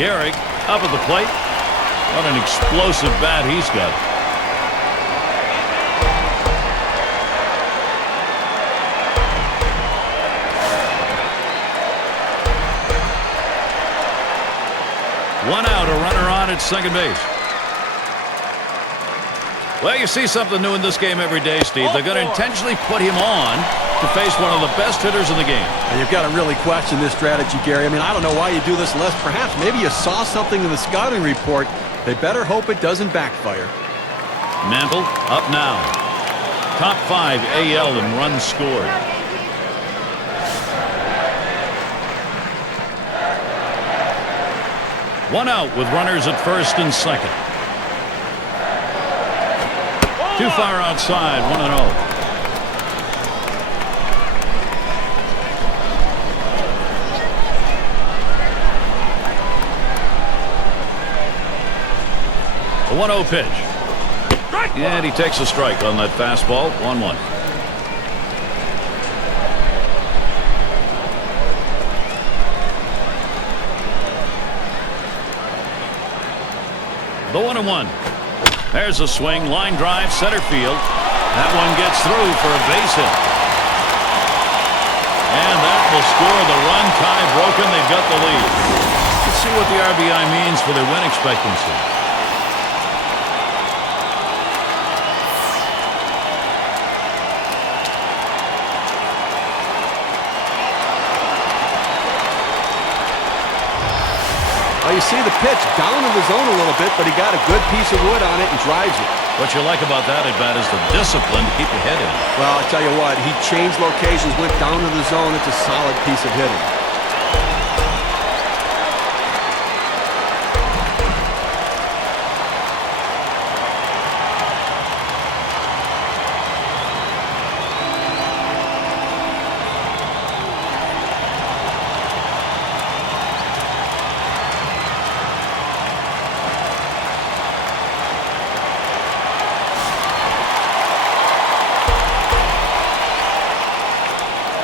Gehrig up at the plate. What an explosive bat he's got. One out, a runner on at second base. Well, you see something new in this game every day, Steve. They're going to intentionally put him on to face one of the best hitters in the game. And you've got to really question this strategy, Gary. I mean, I don't know why you do this unless perhaps maybe you saw something in the scouting report. They better hope it doesn't backfire. Mantle up now. Top 5 AL in runs scored. One out with runners at first and second. Too far outside, 1-0. A 1-0 pitch. And he takes a strike on that fastball. 1-1. The 1-1. There's a swing, line drive, center field. That one gets through for a base hit. And that will score the run. Tie broken. They've got the lead. Let's see what the RBI means for their win expectancy. Well, you see the pitch down in the zone a little bit, but he got a good piece of wood on it and drives it. What you like about that at bat is the discipline to keep your head in. Well, I tell you what, he changed locations, went down to the zone. It's a solid piece of hitting.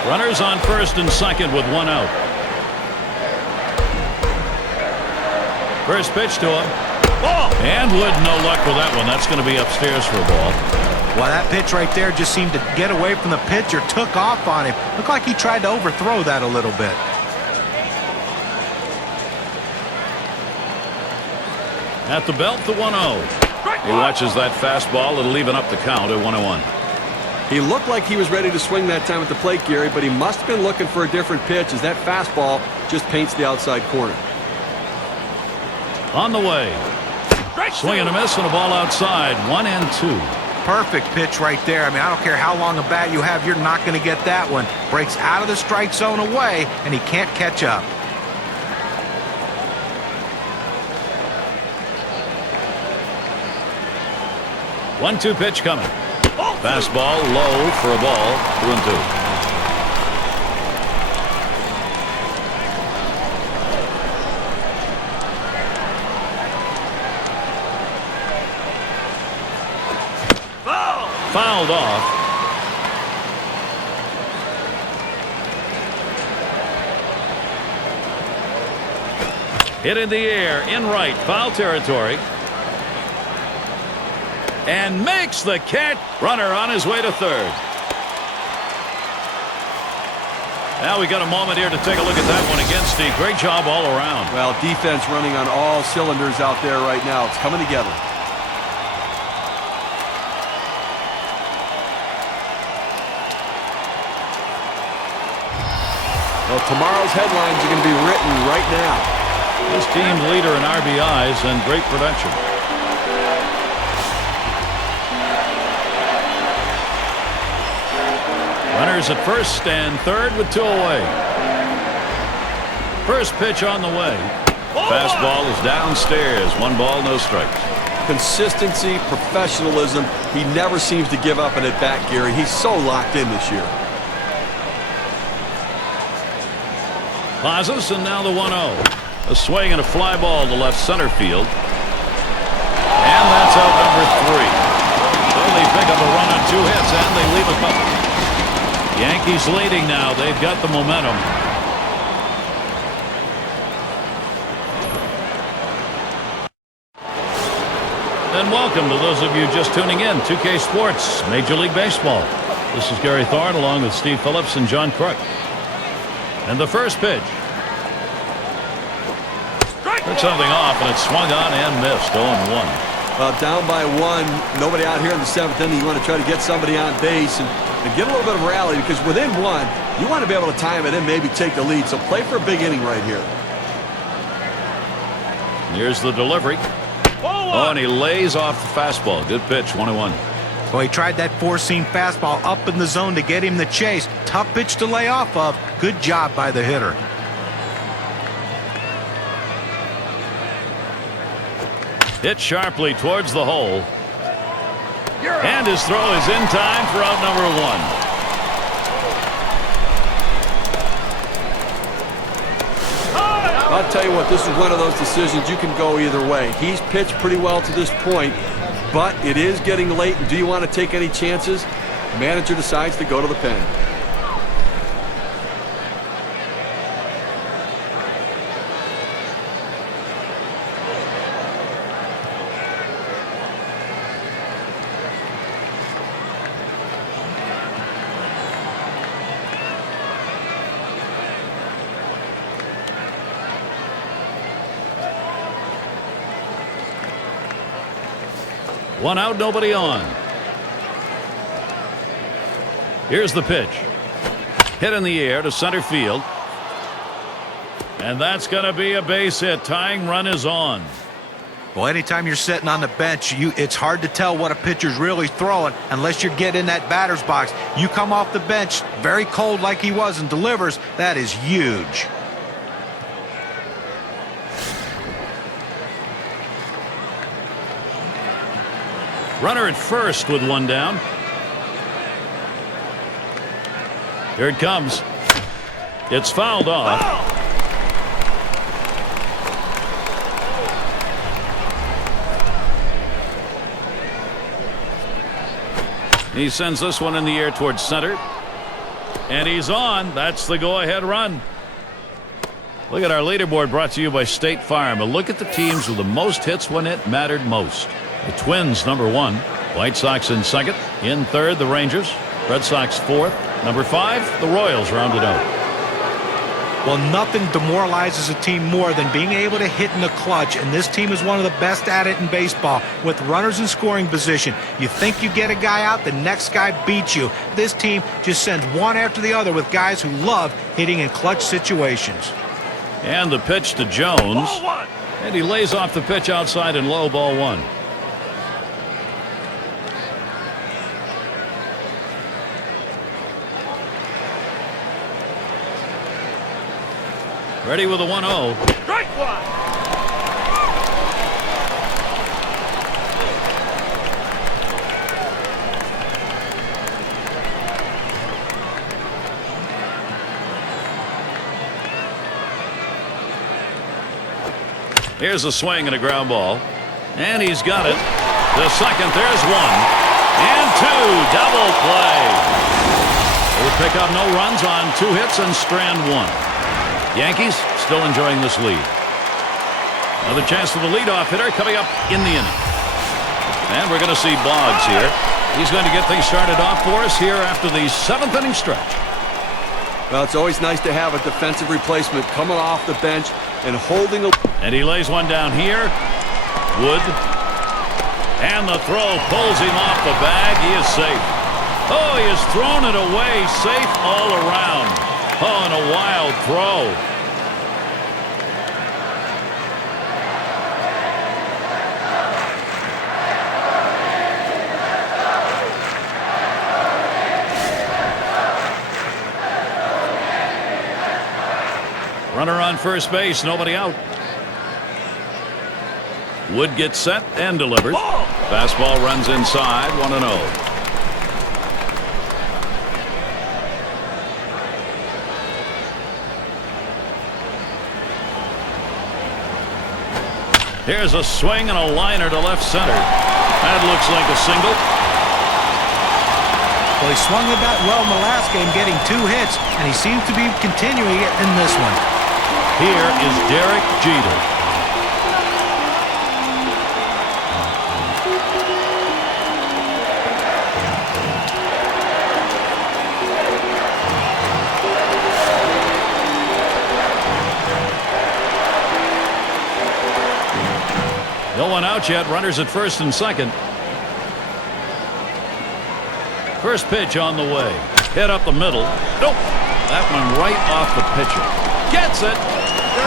Runners on first and second with one out. First pitch to him. Ball. And Wood, no luck with that one. That's going to be upstairs for a ball. Well, that pitch right there just seemed to get away from the pitcher, took off on him. Looked like he tried to overthrow that a little bit. At the belt, the 1-0. He watches that fastball. It'll even up the count at 1-1. He looked like he was ready to swing that time at the plate, Gary, but he must have been looking for a different pitch as that fastball just paints the outside corner. On the way. Swing and a miss and a ball outside. 1-2. Perfect pitch right there. I mean, I don't care how long a bat you have, you're not going to get that one. Breaks out of the strike zone away, and he can't catch up. One-two pitch coming. Fastball low for a ball. 2-2. Fouled off. Hit in the air, in right, foul territory. And makes the catch. Runner on his way to third. Now we got a moment here to take a look at that one again, Steve. Great job all around. Well, defense running on all cylinders out there right now. It's coming together. Well, tomorrow's headlines are going to be written right now. This team's leader in RBIs and great production. Runners at first and third with two away. First pitch on the way. Fastball is downstairs. 1 ball, no strikes. Consistency, professionalism. He never seems to give up an at-bat, Gary. He's so locked in this year. Pauses, and now the 1-0. A swing and a fly ball to left center field. And that's out number 3. So they pick up a run on 2 hits, and they leave a couple. Yankees leading now. They've got the momentum. And welcome to those of you just tuning in. 2K Sports, Major League Baseball. This is Gary Thorne along with Steve Phillips and John Crook. And the first pitch. Took something off, and it swung on and missed. 0-1. Well, down by 1, nobody out here in the 7th inning. You want to try to get somebody on base and get a little bit of rally, because within 1, you want to be able to time it and maybe take the lead. So play for a big inning right here. Here's the delivery. Oh, and he lays off the fastball. Good pitch, 1-1. Well, he tried that four-seam fastball up in the zone to get him the chase. Tough pitch to lay off of. Good job by the hitter. Hit sharply towards the hole. And his throw is in time for out number 1. I'll tell you what, this is one of those decisions you can go either way. He's pitched pretty well to this point, but it is getting late. And do you want to take any chances? The manager decides to go to the pen. One out, nobody on. Here's the pitch. Hit in the air to center field. And that's going to be a base hit. Tying run is on. Well, anytime you're sitting on the bench, it's hard to tell what a pitcher's really throwing unless you get in that batter's box. You come off the bench very cold like he was and delivers. That is huge. Runner at first with 1 down. Here it comes. It's fouled off. He sends this one in the air towards center. And he's on. That's the go-ahead run. Look at our leaderboard, brought to you by State Farm. But look at the teams with the most hits when it mattered most. The Twins, number 1. White Sox in 2nd. In 3rd, the Rangers. Red Sox 4th. Number 5, the Royals rounded out. Well, nothing demoralizes a team more than being able to hit in the clutch, and this team is one of the best at it in baseball. With runners in scoring position, you think you get a guy out, the next guy beats you. This team just sends one after the other with guys who love hitting in clutch situations. And the pitch to Jones. And he lays off the pitch outside and low, ball 1. Ready with a 1-0. Strike 1. Here's a swing and a ground ball. And he's got it. The second, there's 1. And 2. Double play. They pick up no runs on 2 hits and strand 1. Yankees still enjoying this lead. Another chance for the leadoff hitter coming up in the inning. And we're going to see Boggs here. He's going to get things started off for us here after the 7th inning stretch. Well, it's always nice to have a defensive replacement coming off the bench and holding a... And he lays one down here. Wood. And the throw pulls him off the bag. He is safe. Oh, he has thrown it away. Safe all around. Oh, and a wild throw. Runner on first base, nobody out. Wood gets set and delivers. Fastball runs inside, 1-0. Here's a swing and a liner to left center. That looks like a single. Well, he swung the bat well in the last game, getting 2 hits, and he seems to be continuing it in this one. Here is Derek Jeter. No one out yet. Runners at first and second. First pitch on the way. Hit up the middle. Nope. That one right off the pitcher. Gets it.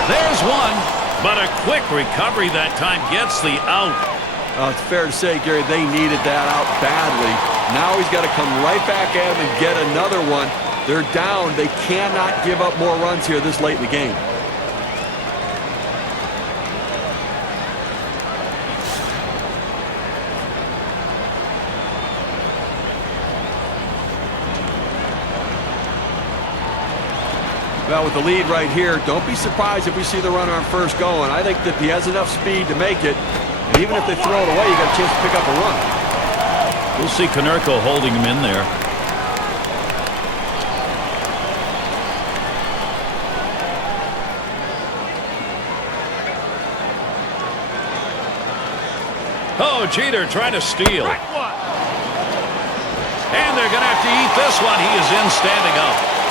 There's one. But a quick recovery that time gets the out. It's fair to say, Gary, they needed that out badly. Now he's got to come right back at him and get another one. They're down. They cannot give up more runs here this late in the game. Well, with the lead right here, don't be surprised if we see the runner on first going. I think that he has enough speed to make it. And even if they throw it away, you got a chance to pick up a run. We'll see Konerko holding him in there. Oh, Jeter trying to steal. And they're going to have to eat this one. He is in standing up.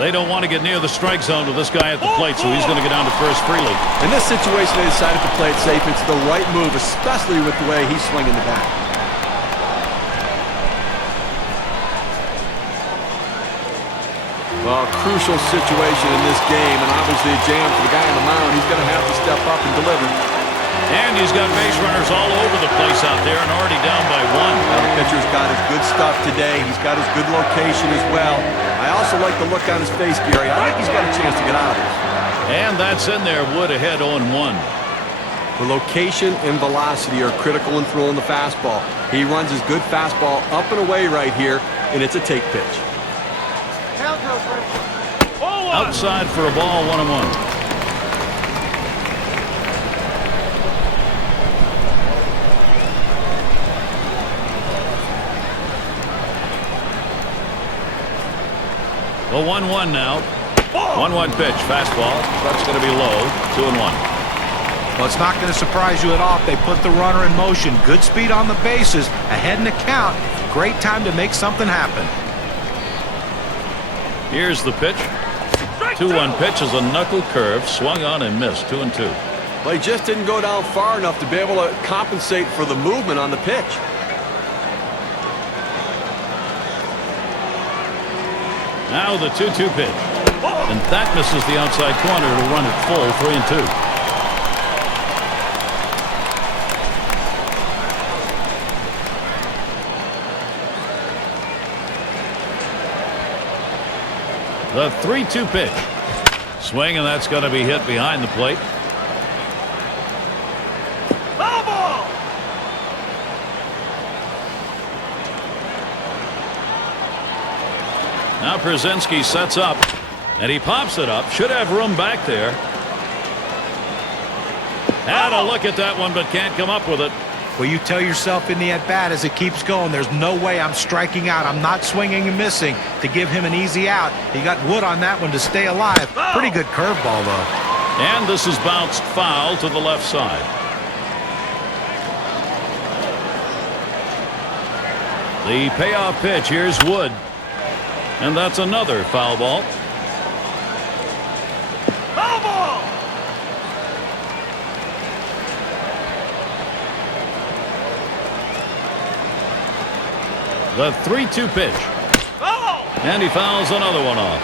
They don't want to get near the strike zone with this guy at the plate, so he's going to get down to first freely. In this situation, they decided to play it safe. It's the right move, especially with the way he's swinging the bat. Well, crucial situation in this game, and obviously a jam for the guy on the mound. He's going to have to step up and deliver. And he's got base runners all over the place out there and already down by one. Well, the pitcher's got his good stuff today. He's got his good location as well. I also like the look on his face, Gary. I think he's got a chance to get out of this. And that's in there. Wood ahead 0-1. The location and velocity are critical in throwing the fastball. He runs his good fastball up and away right here, and it's a take pitch. Outside for a ball, 1-1. The 1-1 now. 1-1 pitch, fastball. That's going to be low. 2-1. Well, it's not going to surprise you at all if they put the runner in motion. Good speed on the bases, ahead in the count. Great time to make something happen. Here's the pitch. 2-1 pitch is a knuckle curve, swung on and missed. 2-2. Well, he just didn't go down far enough to be able to compensate for the movement on the pitch. Now the 2-2 pitch. And that misses the outside corner to run it full. 3-2. The 3-2 pitch. Swing, and that's going to be hit behind the plate. Foul ball! Now Przinsky sets up, and he pops it up. Should have room back there. Had a look at that one, but can't come up with it. Well, you tell yourself in the at-bat as it keeps going, there's no way I'm striking out. I'm not swinging and missing to give him an easy out. He got Wood on that one to stay alive. Pretty good curveball, though. And this is bounced foul to the left side. The payoff pitch. Here's Wood. And that's another foul ball. Foul ball! The 3-2 pitch. Oh! And he fouls another one off.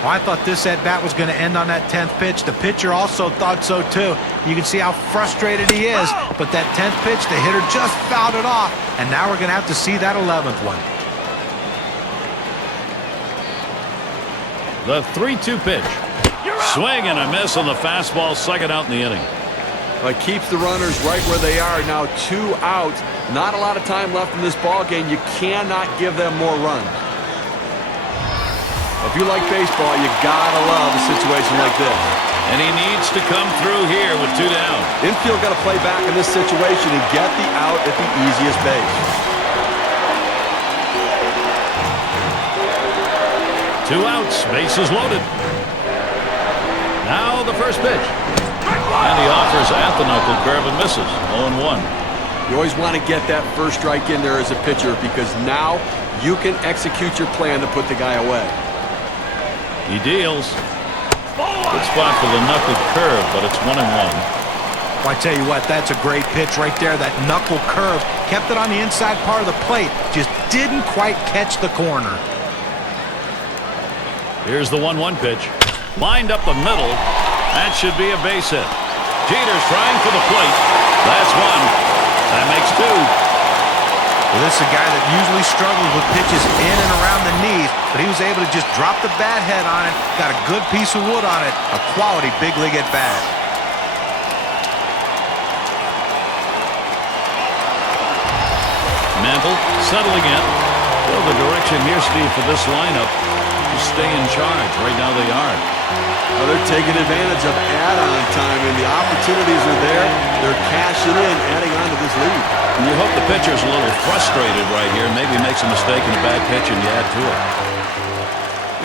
Well, I thought this at-bat was going to end on that 10th pitch. The pitcher also thought so, too. You can see how frustrated he is. But that 10th pitch, the hitter just fouled it off. And now we're going to have to see that 11th one. The 3-2 pitch. Swing and a miss on the fastball, second out in the inning. It keeps the runners right where they are. Now 2 out. Not a lot of time left in this ball game. You cannot give them more runs. If you like baseball, you gotta love a situation like this. And he needs to come through here with 2 down. Infield got to play back in this situation and get the out at the easiest base. 2 outs, bases loaded. Now the first pitch. And he offers at the knuckle curve and misses. 0-1. You always want to get that first strike in there as a pitcher because now you can execute your plan to put the guy away. He deals. Good spot for the knuckled curve, but it's 1-1. Well, I tell you what, that's a great pitch right there. That knuckle curve kept it on the inside part of the plate. Just didn't quite catch the corner. Here's the 1-1 pitch. Lined up the middle. That should be a base hit. Jeter's trying for the plate. That's one. That makes two. Well, this is a guy that usually struggles with pitches in and around the knees, but he was able to just drop the bat head on it, got a good piece of wood on it, a quality big league at bat. Mantle settling in. Well, the direction here, Steve, for this lineup is stay in charge. Right now they are. Well, they're taking advantage of add-on time, and the opportunities are there. They're cashing in, adding on to this lead. And you hope the pitcher's a little frustrated right here. Maybe makes a mistake in a bad pitch and you add to it.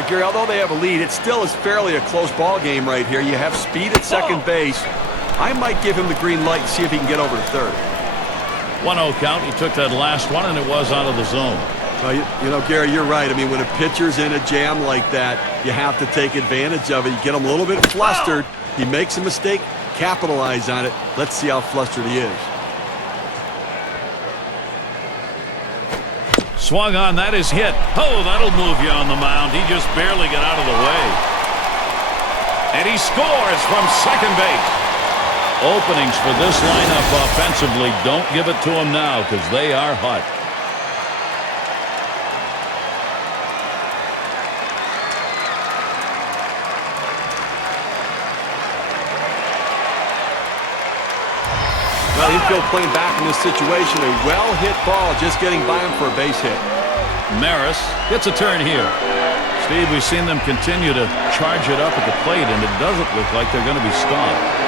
But Gary, although they have a lead, it still is fairly a close ball game right here. You have speed at second base. I might give him the green light and see if he can get over to third. 1-0 count. He took that last one, and it was out of the zone. Well, you know, Gary, you're right. I mean, when a pitcher's in a jam like that, you have to take advantage of it. You get him a little bit flustered. He makes a mistake, capitalize on it. Let's see how flustered he is. Swung on, that is hit. Oh, that'll move you on the mound. He just barely got out of the way. And he scores from second base. Openings for this lineup offensively. Don't give it to him now because they are hot. Well, infield playing back in this situation. A well-hit ball just getting by him for a base hit. Maris gets a turn here. Steve, we've seen them continue to charge it up at the plate, and it doesn't look like they're going to be stopped.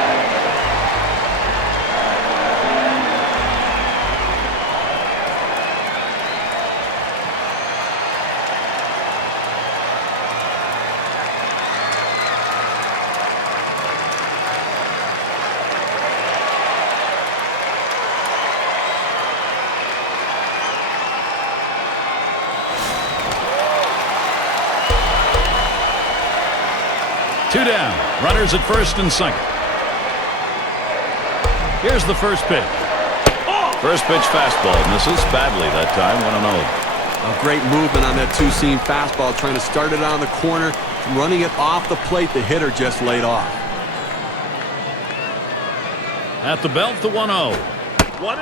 Two down. Runners at first and second. Here's the first pitch. First pitch fastball. Misses badly that time. 1-0. A great movement on that two-seam fastball, trying to start it on the corner, running it off the plate. The hitter just laid off. At the belt, the 1-0.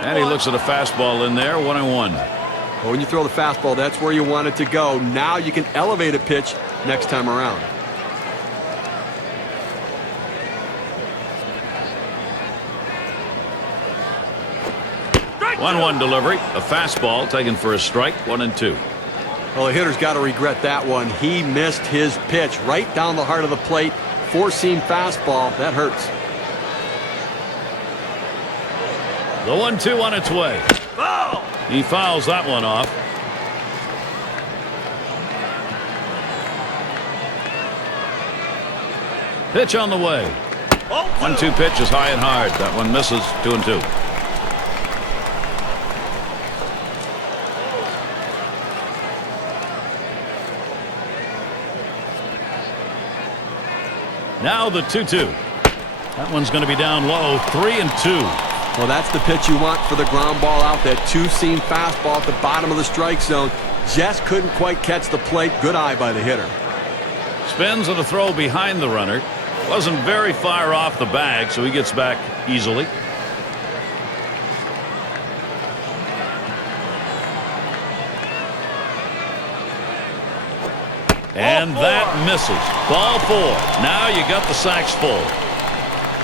And he looks at a fastball in there. 1-1. Well, when you throw the fastball, that's where you want it to go. Now you can elevate a pitch next time around. 1-1 delivery. A fastball taken for a strike. 1-2. Well, the hitter's got to regret that one. He missed his pitch right down the heart of the plate. Four-seam fastball. That hurts. The 1-2 on its way. He fouls that one off. Pitch on the way. 1-2 pitch is high and hard. That one misses. 2-2. Now the 2-2. That one's going to be down low. 3-2. Well, that's the pitch you want for the ground ball out. That two-seam fastball at the bottom of the strike zone. Just couldn't quite catch the plate. Good eye by the hitter. Spins and a throw behind the runner. Wasn't very far off the bag, so he gets back easily. And that misses. Ball 4. Now you got the sacks full.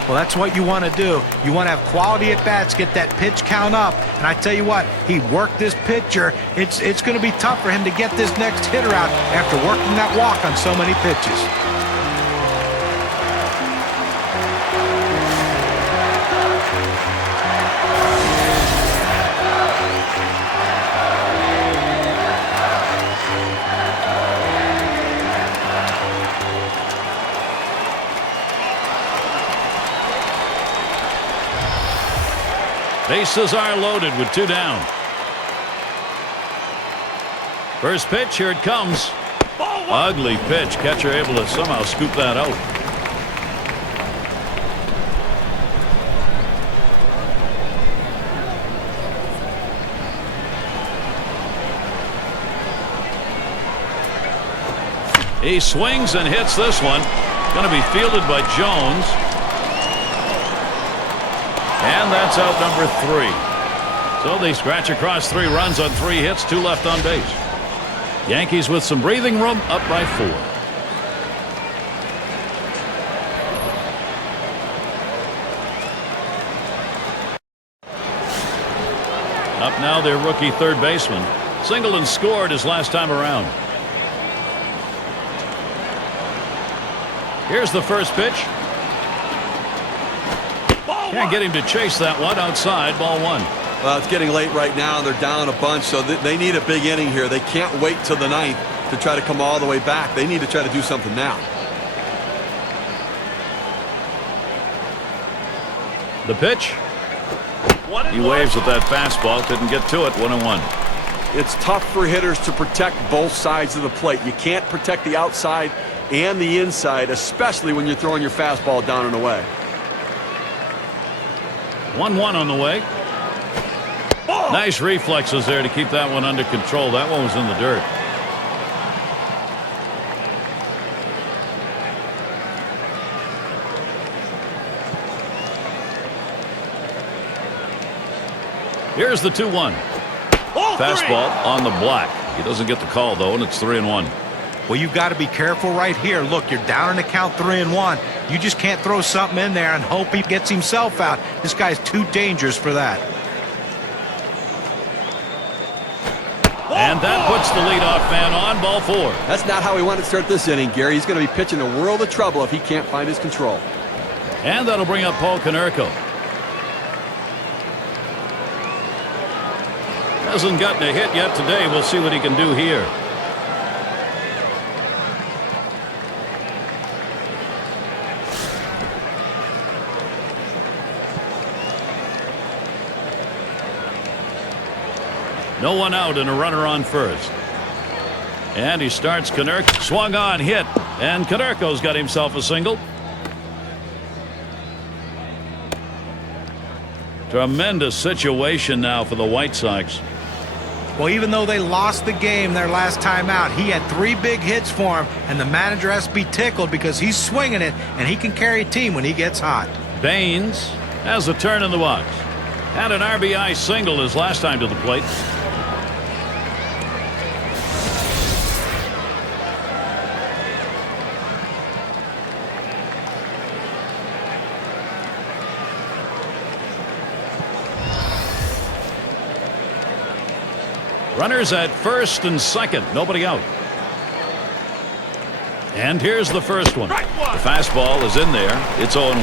Well, that's what you want to do. You want to have quality at bats, get that pitch count up. And I tell you what, he worked this pitcher. It's going to be tough for him to get this next hitter out after working that walk on so many pitches. Bases are loaded with 2 down. First pitch, here it comes. Ugly pitch. Catcher able to somehow scoop that out. He swings and hits this one. Going to be fielded by Jones. And that's out number 3. So they scratch across 3 runs on 3 hits, 2 left on base. Yankees with some breathing room, up by 4. Up now their rookie third baseman. Singleton scored his last time around. Here's the first pitch. Can't get him to chase that one. Outside, ball 1. Well, it's getting late right now. They're down a bunch, so they need a big inning here. They can't wait till the 9th to try to come all the way back. They need to try to do something now. The pitch. He waves at that fastball. Couldn't get to it. 1-1. It's tough for hitters to protect both sides of the plate. You can't protect the outside and the inside, especially when you're throwing your fastball down and away. 1-1 on the way. Nice reflexes there to keep that one under control. That one was in the dirt. Here's the 2-1. Fastball on the block. He doesn't get the call, though, and it's 3-1. Well, you've got to be careful right here. Look, you're down in the count 3-1. You just can't throw something in there and hope he gets himself out. This guy's too dangerous for that. And that puts the leadoff man on, ball 4. That's not how he wanted to start this inning, Gary. He's going to be pitching a world of trouble if he can't find his control. And that'll bring up Paul Konerko. Hasn't gotten a hit yet today. We'll see what he can do here. No one out and a runner on first. And he starts Konerko. Swung on, hit. And Konerko's got himself a single. Tremendous situation now for the White Sox. Well, even though they lost the game their last time out, he had 3 big hits for him, and the manager has to be tickled because he's swinging it, and he can carry a team when he gets hot. Baines has a turn in the box. Had an RBI single his last time to the plate. Runners at first and second. Nobody out. And here's the first one. The fastball is in there. It's 0-1.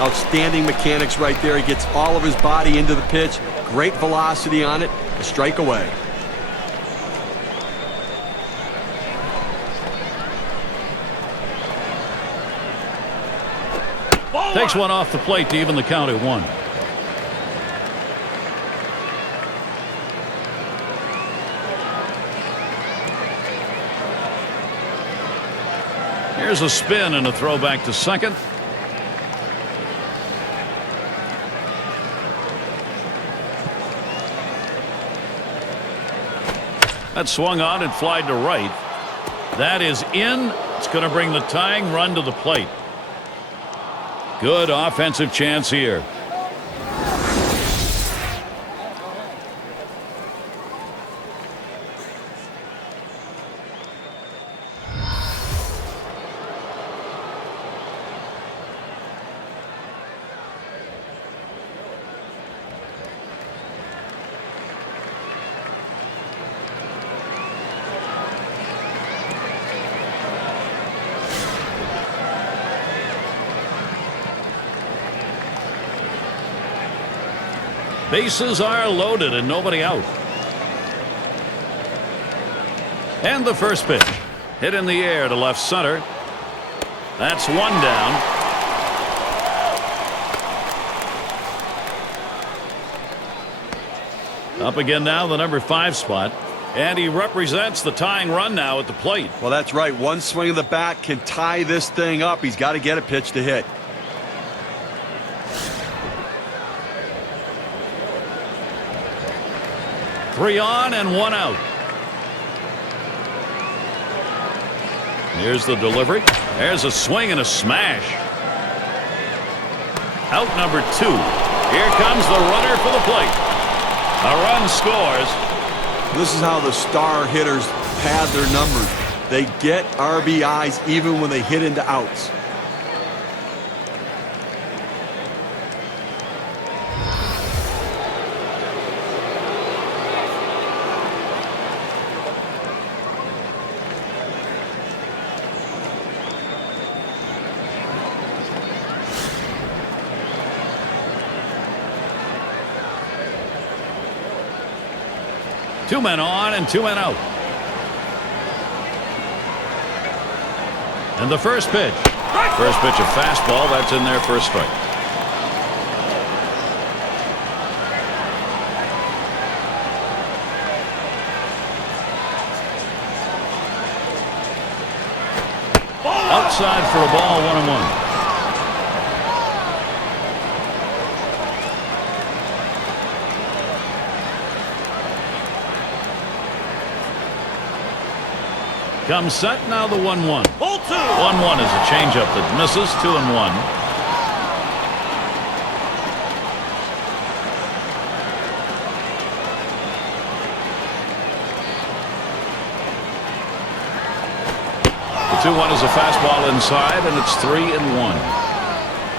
Outstanding mechanics right there. He gets all of his body into the pitch. Great velocity on it. A strike away. Takes one off the plate to even the count at 1. Here's a spin and a throw back to second. That swung on and flied to right. That is in. It's going to bring the tying run to the plate. Good offensive chance here. Bases are loaded and nobody out. And the first pitch. Hit in the air to left center. That's one down. Up again now, the number 5 spot. And he represents the tying run now at the plate. Well, that's right. One swing of the bat can tie this thing up. He's got to get a pitch to hit. Three on and one out. Here's the delivery. There's a swing and a smash. Out number 2. Here comes the runner for the plate. A run scores. This is how the star hitters pad their numbers. They get RBIs even when they hit into outs. Two men on and two men out. And the first pitch. First pitch, a fastball. That's in there for a strike. Outside for a ball, 1-1. Comes set, now the 1-1. 1-1 is a changeup that misses. 2-1. The 2-1 is a fastball inside, and it's 3-1.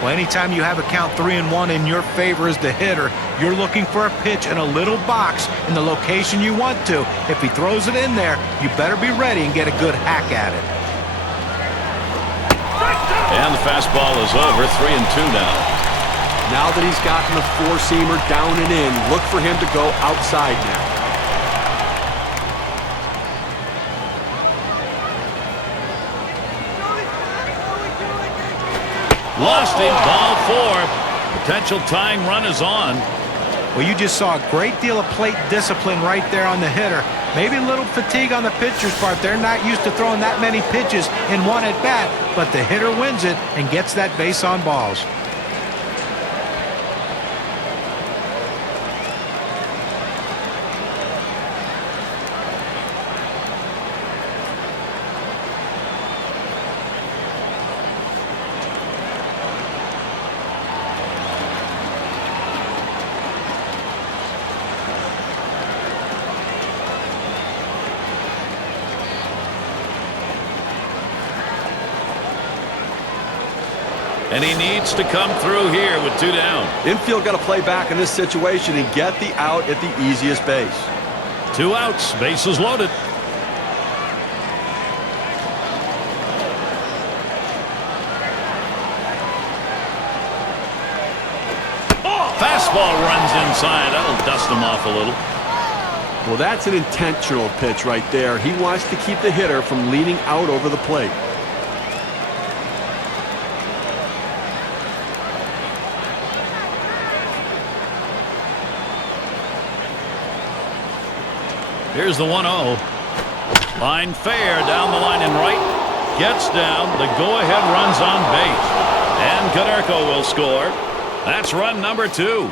Well, anytime you have a count 3-1 in your favor as the hitter, you're looking for a pitch in a little box in the location you want to. If he throws it in there, you better be ready and get a good hack at it. And the fastball is over. 3-2 now. Now that he's gotten the four-seamer down and in, look for him to go outside now. Lost him. Ball 4. Potential tying run is on. Well, you just saw a great deal of plate discipline right there on the hitter. Maybe a little fatigue on the pitcher's part. They're not used to throwing that many pitches in one at bat, but the hitter wins it and gets that base on balls. And he needs to come through here with 2 down. Infield got to play back in this situation and get the out at the easiest base. 2 outs. Bases loaded. Fastball runs inside. That'll dust him off a little. Well, that's an intentional pitch right there. He wants to keep the hitter from leaning out over the plate. Here's the 1-0. Line fair down the line and right. Gets down. The go-ahead runs on base. And Canerco will score. That's run number 2.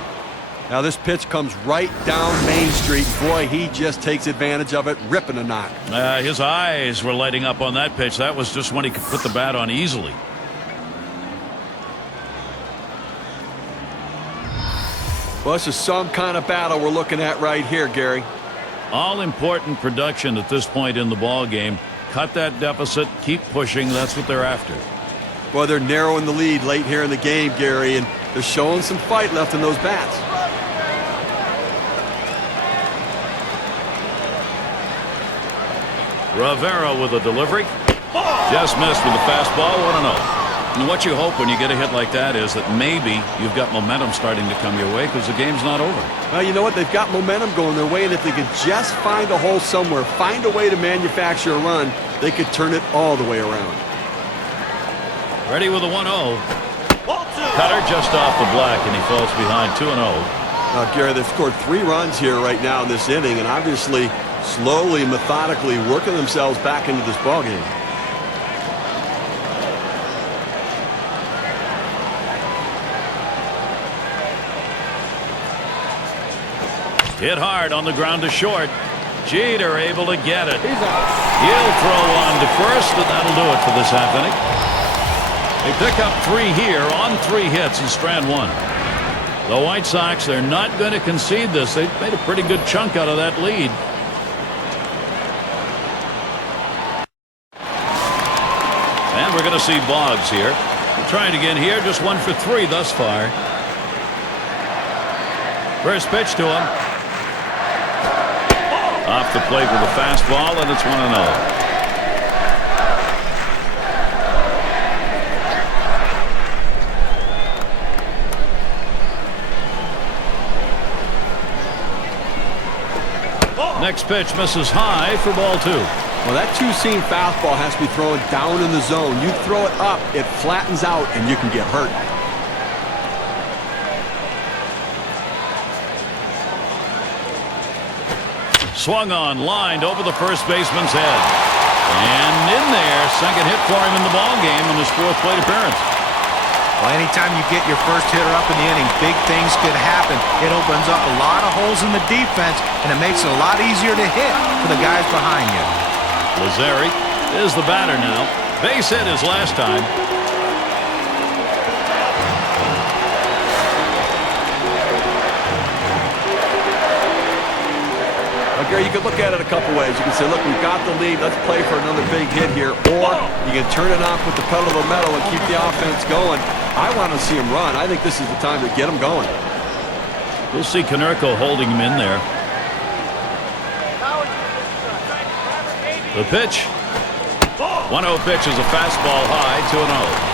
Now this pitch comes right down Main Street. Boy, he just takes advantage of it, ripping a knock. His eyes were lighting up on that pitch. That was just when he could put the bat on easily. Well, this is some kind of battle we're looking at right here, Gary. All important production at this point in the ball game. Cut that deficit, keep pushing. That's what they're after. Well, they're narrowing the lead late here in the game, Gary, and they're showing some fight left in those bats. Rivera with a delivery. Just missed with the fastball. 1-0. And what you hope when you get a hit like that is that maybe you've got momentum starting to come your way because the game's not over. Well, you know what? They've got momentum going their way, and if they could just find a hole somewhere, find a way to manufacture a run, they could turn it all the way around. Ready with a 1-0. Cutter just off the black, and he falls behind 2-0. Now, Gary, they've scored 3 runs here right now in this inning, and obviously slowly and methodically working themselves back into this ballgame. Hit hard on the ground to short. Jeter able to get it. He'll throw on to first, and that'll do it for this half inning. They pick up 3 here on 3 hits in strand 1. The White Sox, they're not going to concede this. They've made a pretty good chunk out of that lead. And we're going to see Boggs here. Trying again here, just 1 for 3 thus far. First pitch to him. Off the plate with a fastball, and it's 1-0. Next pitch misses high for ball 2. Well, that two-seam fastball has to be thrown down in the zone. You throw it up, it flattens out, and you can get hurt. Swung on, lined over the first baseman's head. And in there, second hit for him in the ballgame in his 4th plate appearance. Well, anytime you get your first hitter up in the inning, big things could happen. It opens up a lot of holes in the defense, and it makes it a lot easier to hit for the guys behind you. Lazzari is the batter now. Base hit his last time. Gary, you could look at it a couple ways. You can say, look, we've got the lead. Let's play for another big hit here. Or you can turn it on, put the pedal to the metal, and keep the offense going. I want to see him run. I think this is the time to get him going. We'll see Konerko holding him in there. The pitch. 1-0 pitch is a fastball high, 2-0.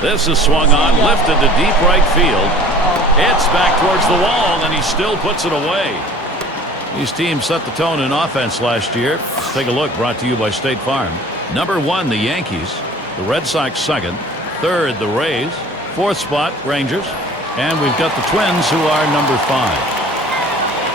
This is swung on, lifted to deep right field. It's back towards the wall, and he still puts it away. These teams set the tone in offense last year. Let's take a look, brought to you by State Farm. Number 1, the Yankees. The Red Sox 2nd. 3rd, the Rays. 4th spot, Rangers. And we've got the Twins, who are number 5.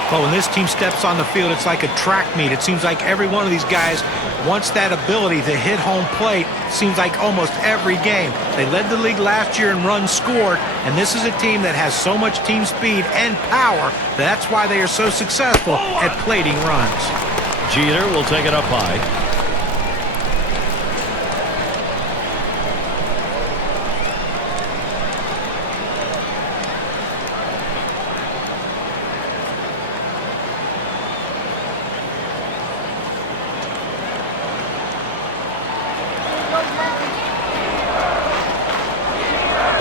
But when this team steps on the field, it's like a track meet. It seems like every one of these guys wants that ability to hit home plate. It seems like almost every game. They led the league last year in runs scored, and this is a team that has so much team speed and power. That's why they are so successful at plating runs. Jeter will take it up high.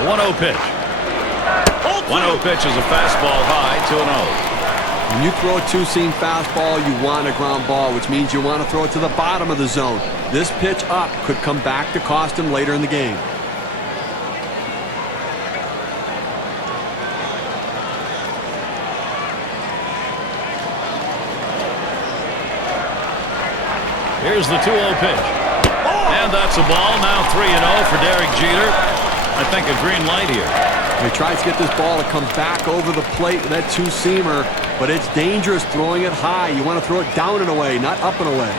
The 1-0 pitch. 1-0 pitch is a fastball high, 2-0. When you throw a two-seam fastball, you want a ground ball, which means you want to throw it to the bottom of the zone. This pitch up could come back to cost him later in the game. Here's the 2-0 pitch. And that's a ball. Now 3-0 for Derek Jeter. I think a green light here. He tries to get this ball to come back over the plate with that two-seamer, but it's dangerous throwing it high. You want to throw it down and away, not up and away.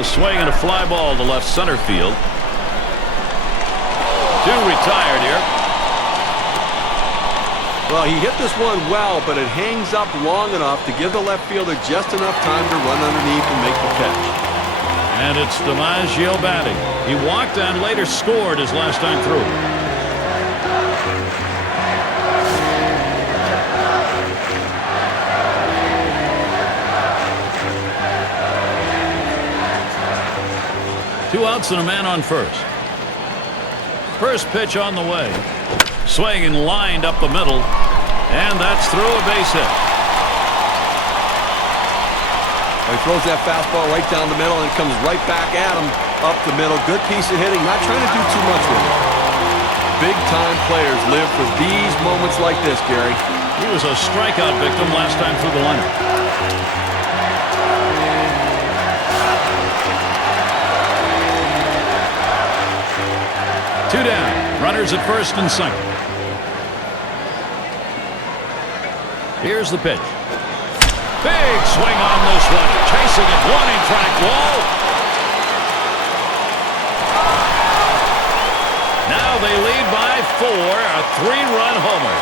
A swing and a fly ball to left center field. 2 retired here. Well, he hit this one well, but it hangs up long enough to give the left fielder just enough time to run underneath and make the catch. And it's DiMaggio batting. He walked and later scored his last time through. Two outs and a man on first. First pitch on the way. Swing and lined up the middle. And that's through a base hit. He throws that fastball right down the middle and comes right back at him up the middle. Good piece of hitting. Not trying to do too much with it. big-time players live for these moments like this, Gary. He was a strikeout victim last time through the lineup. Two down. Runners at first and second. Here's the pitch. Big swing on this one. Chasing it. Warning track wall. Now they lead by 4. A 3-run homer.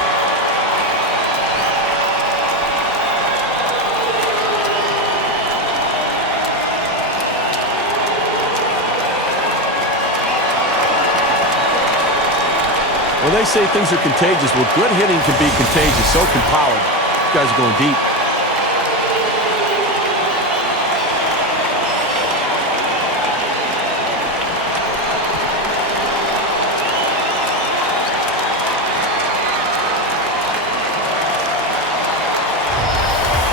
Well, they say things are contagious. Well, good hitting can be contagious. So can power. You guys are going deep.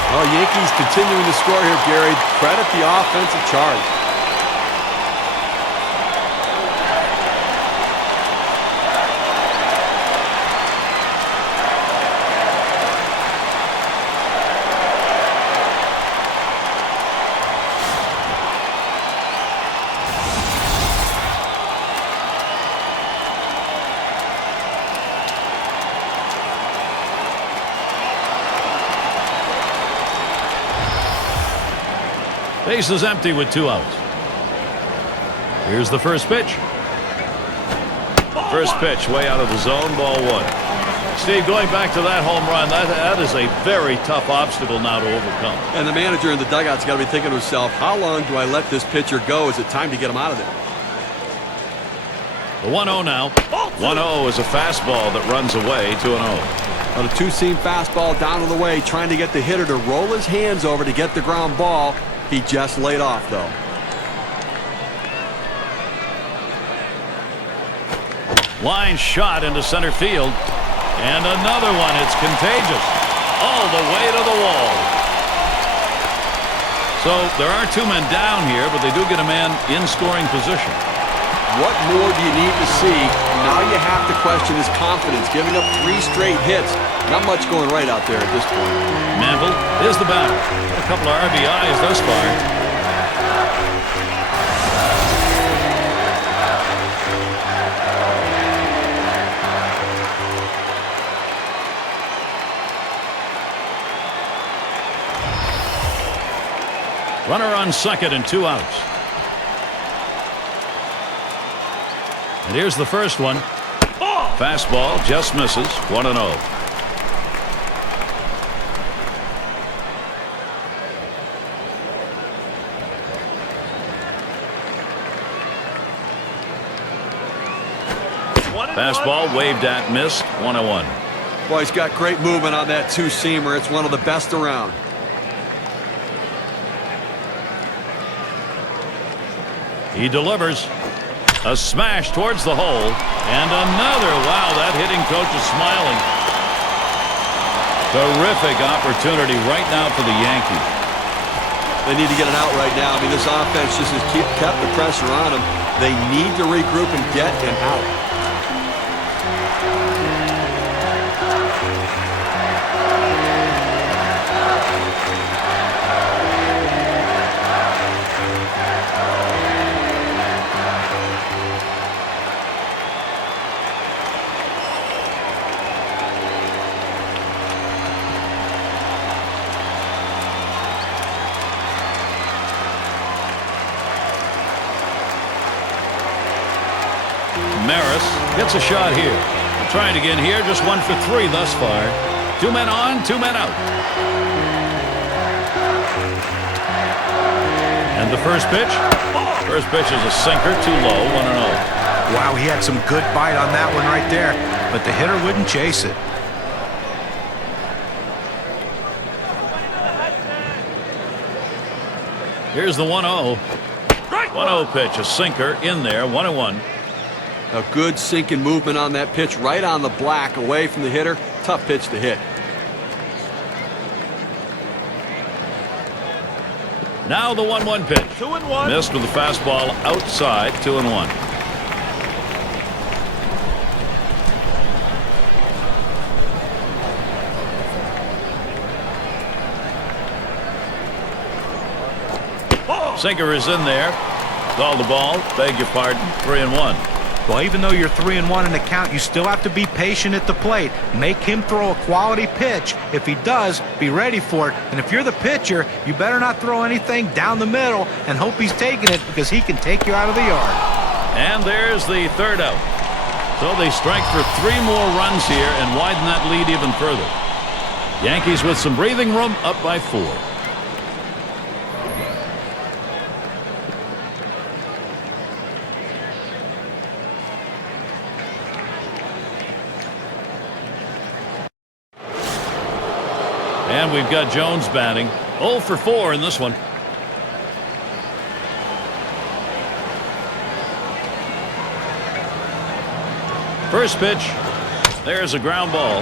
Well, Yankees continuing to score here, Gary. Credit the offensive charge. Base is empty with 2 outs. Here's the first pitch. First pitch way out of the zone, ball 1. Steve, going back to that home run, that is a very tough obstacle now to overcome. And the manager in the dugout's got to be thinking to himself, how long do I let this pitcher go? Is it time to get him out of there? The 1-0 now. 1-0 is a fastball that runs away, 2-0. On a two-seam fastball down to the way, trying to get the hitter to roll his hands over to get the ground ball. He just laid off, though. Line shot into center field. And another one. It's contagious. All the way to the wall. So there are 2 men down here, but they do get a man in scoring position. What more do you need to see? Now you have to question his confidence. Giving up 3 straight hits. Not much going right out there at this point. Manville is the batter. A couple of RBIs thus far. Runner on second and 2 outs. And here's the first one. Fastball just misses. 1-0. Fastball waved at, missed. 1-1. Boy, he's got great movement on that two-seamer. It's one of the best around. He delivers. A smash towards the hole. And another. Wow, that hitting coach is smiling. Terrific opportunity right now for the Yankees. They need to get an out right now. I mean, this offense just has kept the pressure on them. They need to regroup and get an out. Maris gets a shot here. Trying again here, just 1 for 3 thus far. 2 men on, 2 men out. And the first pitch? First pitch is a sinker, too low, 1-0. Wow, he had some good bite on that one right there, but the hitter wouldn't chase it. Here's the 1-0. 1-0 pitch, a sinker in there, 1-1. A good sinking movement on that pitch, right on the black, away from the hitter. Tough pitch to hit. Now the 1-1 pitch. 2-1. Missed with the fastball outside, 2-1. Sinker is in there. Call the ball. Beg your pardon. 3-1. Well, even though you're 3-1 in the count, you still have to be patient at the plate. Make him throw a quality pitch. If he does, be ready for it. And if you're the pitcher, you better not throw anything down the middle and hope he's taking it, because he can take you out of the yard. And there's the third out. So they strike for 3 more runs here and widen that lead even further. Yankees with some breathing room, up by 4. And we've got Jones batting. 0 for 4 in this one. First pitch. There's a ground ball.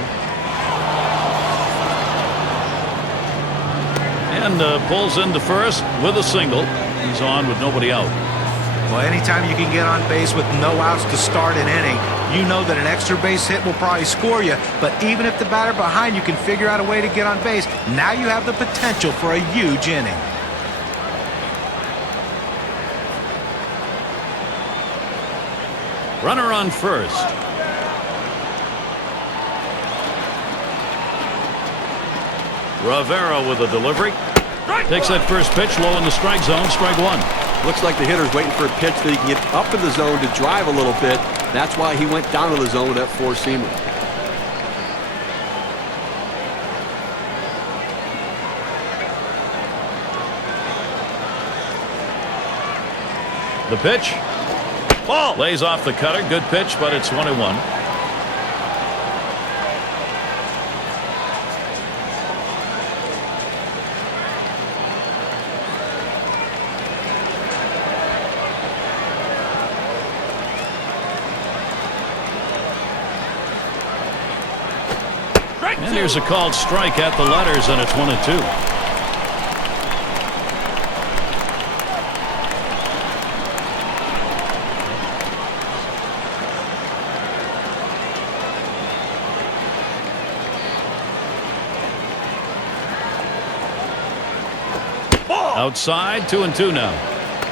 And pulls into first with a single. He's on with nobody out. Well, anytime you can get on base with no outs to start an inning, you know that an extra base hit will probably score you. But even if the batter behind you can figure out a way to get on base, now you have the potential for a huge inning. Runner on first. Rivera with a delivery. Takes that first pitch low in the strike zone. Strike 1. Looks like the hitter's waiting for a pitch that he can get up in the zone to drive a little bit. That's why he went down to the zone with that four-seamer. The pitch. Ball. Lays off the cutter. Good pitch, but it's 1-1. And here's a called strike at the letters, and it's 1-2. Outside, 2-2 now.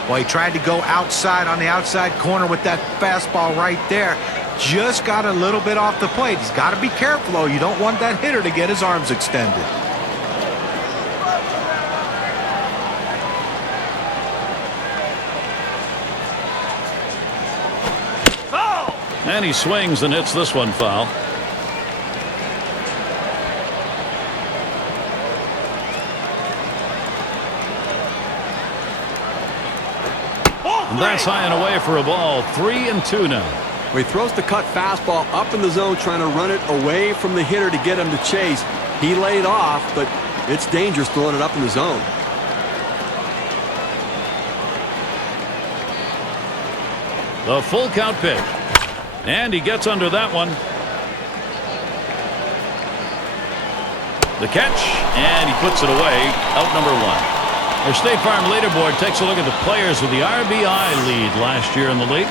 Well, he tried to go outside on the outside corner with that fastball right there. Just got a little bit off the plate. He's got to be careful, though. You don't want that hitter to get his arms extended. Foul! And he swings and hits this one foul. And that's high and away for a ball. 3-2 now. He throws the cut fastball up in the zone, trying to run it away from the hitter to get him to chase. He laid off, but it's dangerous throwing it up in the zone. The full count pitch. And he gets under that one. The catch, and he puts it away. Out number 1. Our State Farm leaderboard takes a look at the players with the RBI lead last year in the league.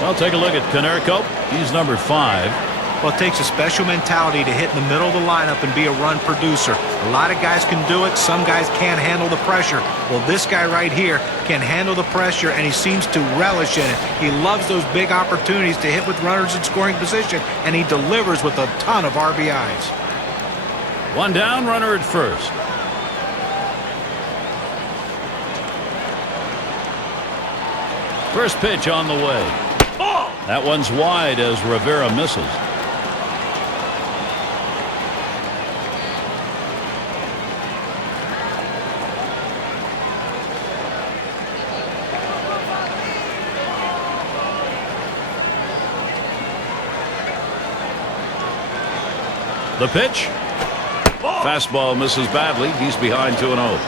Well, take a look at Konerko. He's number 5. Well, it takes a special mentality to hit in the middle of the lineup and be a run producer. A lot of guys can do it. Some guys can't handle the pressure. Well, this guy right here can handle the pressure, and he seems to relish in it. He loves those big opportunities to hit with runners in scoring position, and he delivers with a ton of RBIs. 1 down, runner at first. First pitch on the way. That one's wide as Rivera misses. The pitch. Fastball misses badly. He's behind 2-0.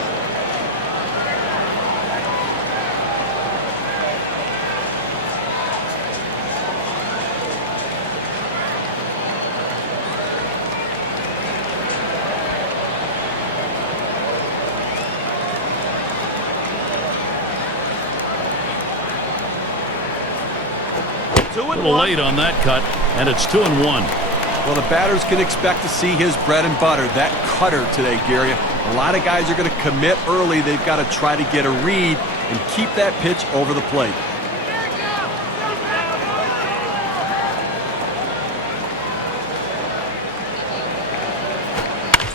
A little late on that cut, and it's 2-1. Well, the batters can expect to see his bread and butter, that cutter today, Gary. A lot of guys are going to commit early. They've got to try to get a read and keep that pitch over the plate.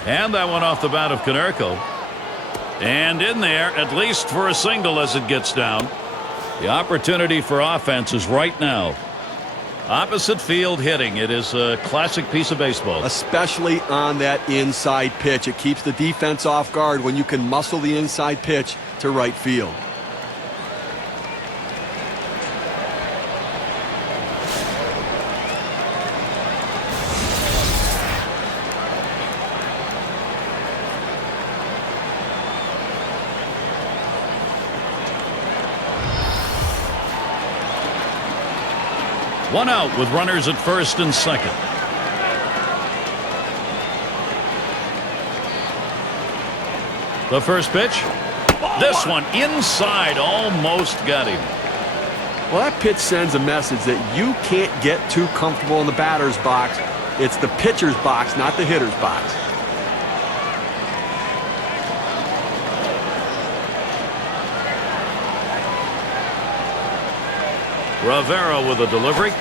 And that one off the bat of Konerko. And in there, at least for a single as it gets down. The opportunity for offense is right now. Opposite field hitting. It is a classic piece of baseball. Especially on that inside pitch. It keeps the defense off guard when you can muscle the inside pitch to right field. One out with runners at first and second. The first pitch. This one inside, almost got him. Well, that pitch sends a message that you can't get too comfortable in the batter's box. It's the pitcher's box, not the hitter's box. Rivera with a delivery.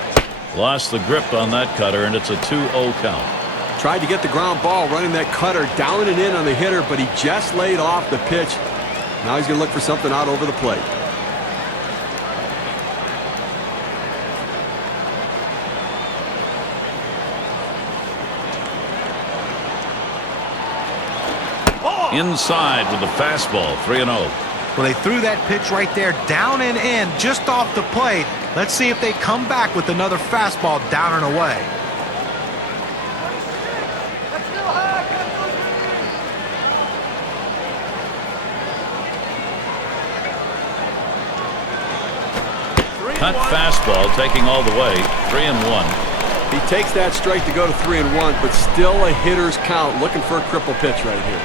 Lost the grip on that cutter, and it's a 2-0 count. Tried to get the ground ball running that cutter down and in on the hitter, but he just laid off the pitch. Now he's going to look for something out over the plate. Inside with the fastball, 3-0. Well, they threw that pitch right there down and in just off the plate. Let's see if they come back with another fastball down and away. Cut fastball taking all the way, 3-1. He takes that strike to go to 3-1, but still a hitter's count, looking for a cripple pitch right here.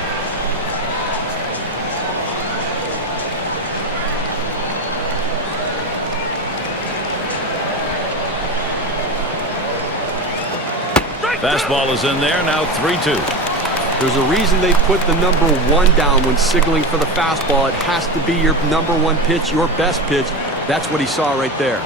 Fastball is in there, now 3-2. There's a reason they put the number 1 down when signaling for the fastball. It has to be your number 1 pitch, your best pitch. That's what he saw right there.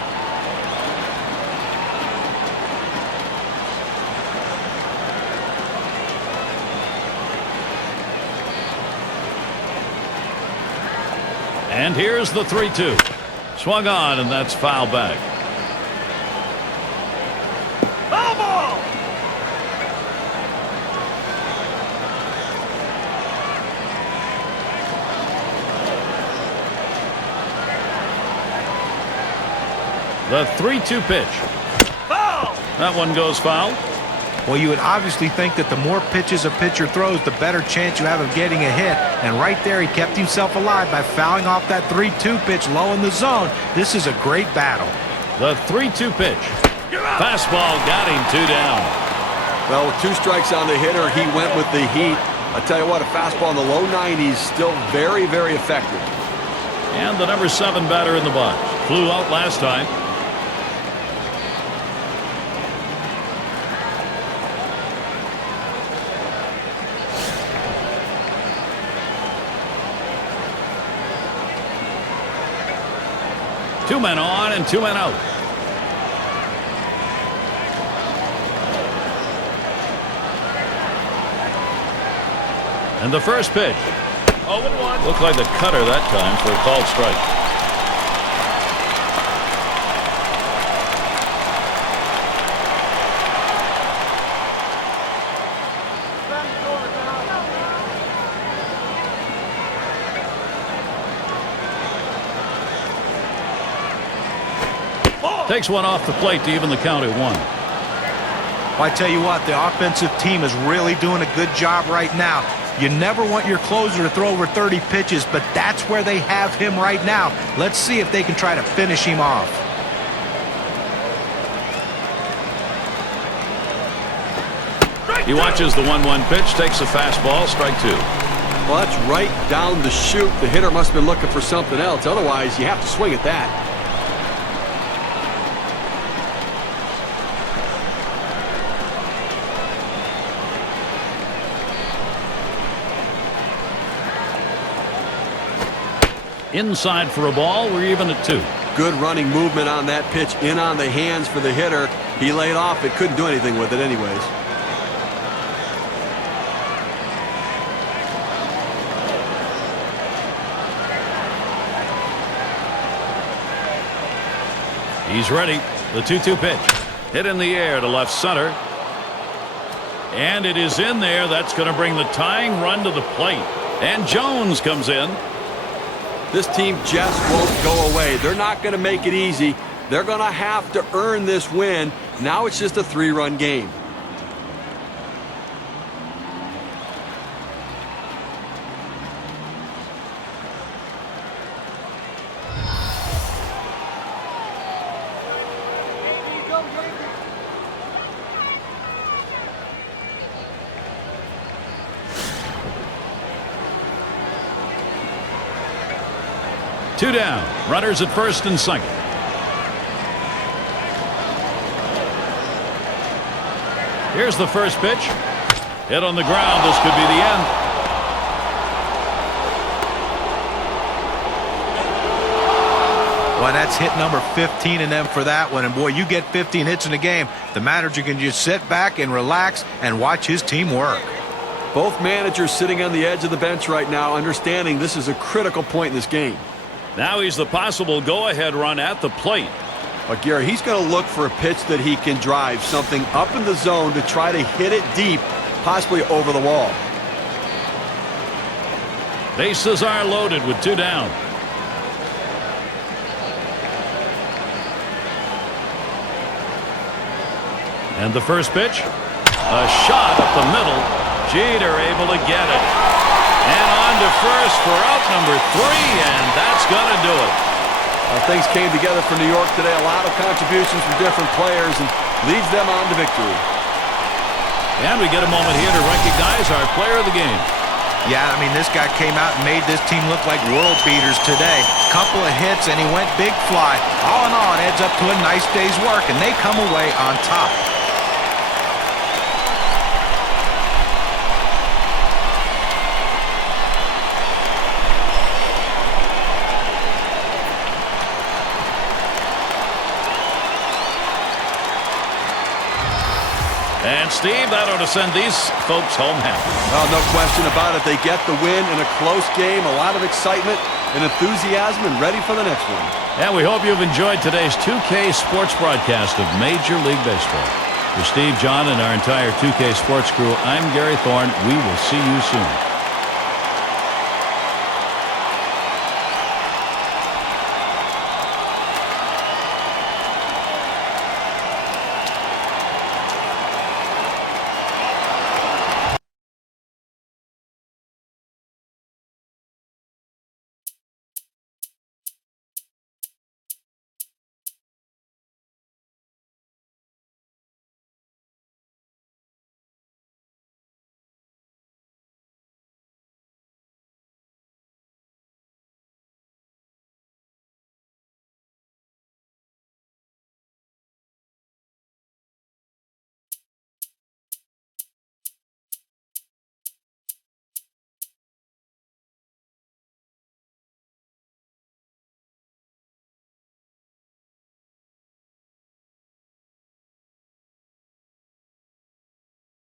And here's the 3-2. Swung on, and that's foul back. Foul ball! The 3-2 pitch. Foul! That one goes foul. Well, you would obviously think that the more pitches a pitcher throws, the better chance you have of getting a hit. And right there, he kept himself alive by fouling off that 3-2 pitch low in the zone. This is a great battle. The 3-2 pitch. Fastball got him 2 down. Well, with 2 strikes on the hitter, he went with the heat. I tell you what, a fastball in the low 90s, still very, very effective. And the number 7 batter in the box. Flew out last time. Two men on and 2 men out. And the first pitch. 0-1. Looked like the cutter that time for a called strike. Takes one off the plate to even the count at 1. Well, I tell you what, the offensive team is really doing a good job right now. You never want your closer to throw over 30 pitches, but that's where they have him right now. Let's see if they can try to finish him off. He watches the 1-1 pitch, takes a fastball, strike 2. Well, that's right down the chute. The hitter must have been looking for something else. Otherwise, you have to swing at that. inside for a ball. We're even at 2. Good running movement on that pitch, in on the hands for the hitter. He laid off it, couldn't do anything with it anyways. He's ready. The 2-2 pitch. Hit in the air to left center. And it is in there. That's going to bring the tying run to the plate. And Jones comes in. This team just won't go away. They're not going to make it easy. They're going to have to earn this win. Now it's just a 3-run game. Two down. Runners at first and second. Here's the first pitch. Hit on the ground. This could be the end. Well, that's hit number 15 in them for that one. And, boy, you get 15 hits in a game, the manager can just sit back and relax and watch his team work. Both managers sitting on the edge of the bench right now, understanding this is a critical point in this game. Now he's the possible go-ahead run at the plate. But Gary, he's going to look for a pitch that he can drive, something up in the zone to try to hit it deep, possibly over the wall. Bases are loaded with 2 down. And the first pitch, a shot up the middle. Jeter able to get it. And on to first for out number 3, and that's going to do it. Things came together for New York today. A lot of contributions from different players, and leads them on to victory. And we get a moment here to recognize our player of the game. Yeah, I mean, this guy came out and made this team look like world beaters today. Couple of hits, and he went big fly. All in all, it adds up to a nice day's work, and they come away on top. And, Steve, that ought to send these folks home happy. Well, no question about it. They get the win in a close game, a lot of excitement and enthusiasm, and ready for the next one. And we hope you've enjoyed today's 2K Sports broadcast of Major League Baseball. For Steve, John, and our entire 2K Sports crew, I'm Gary Thorne. We will see you soon.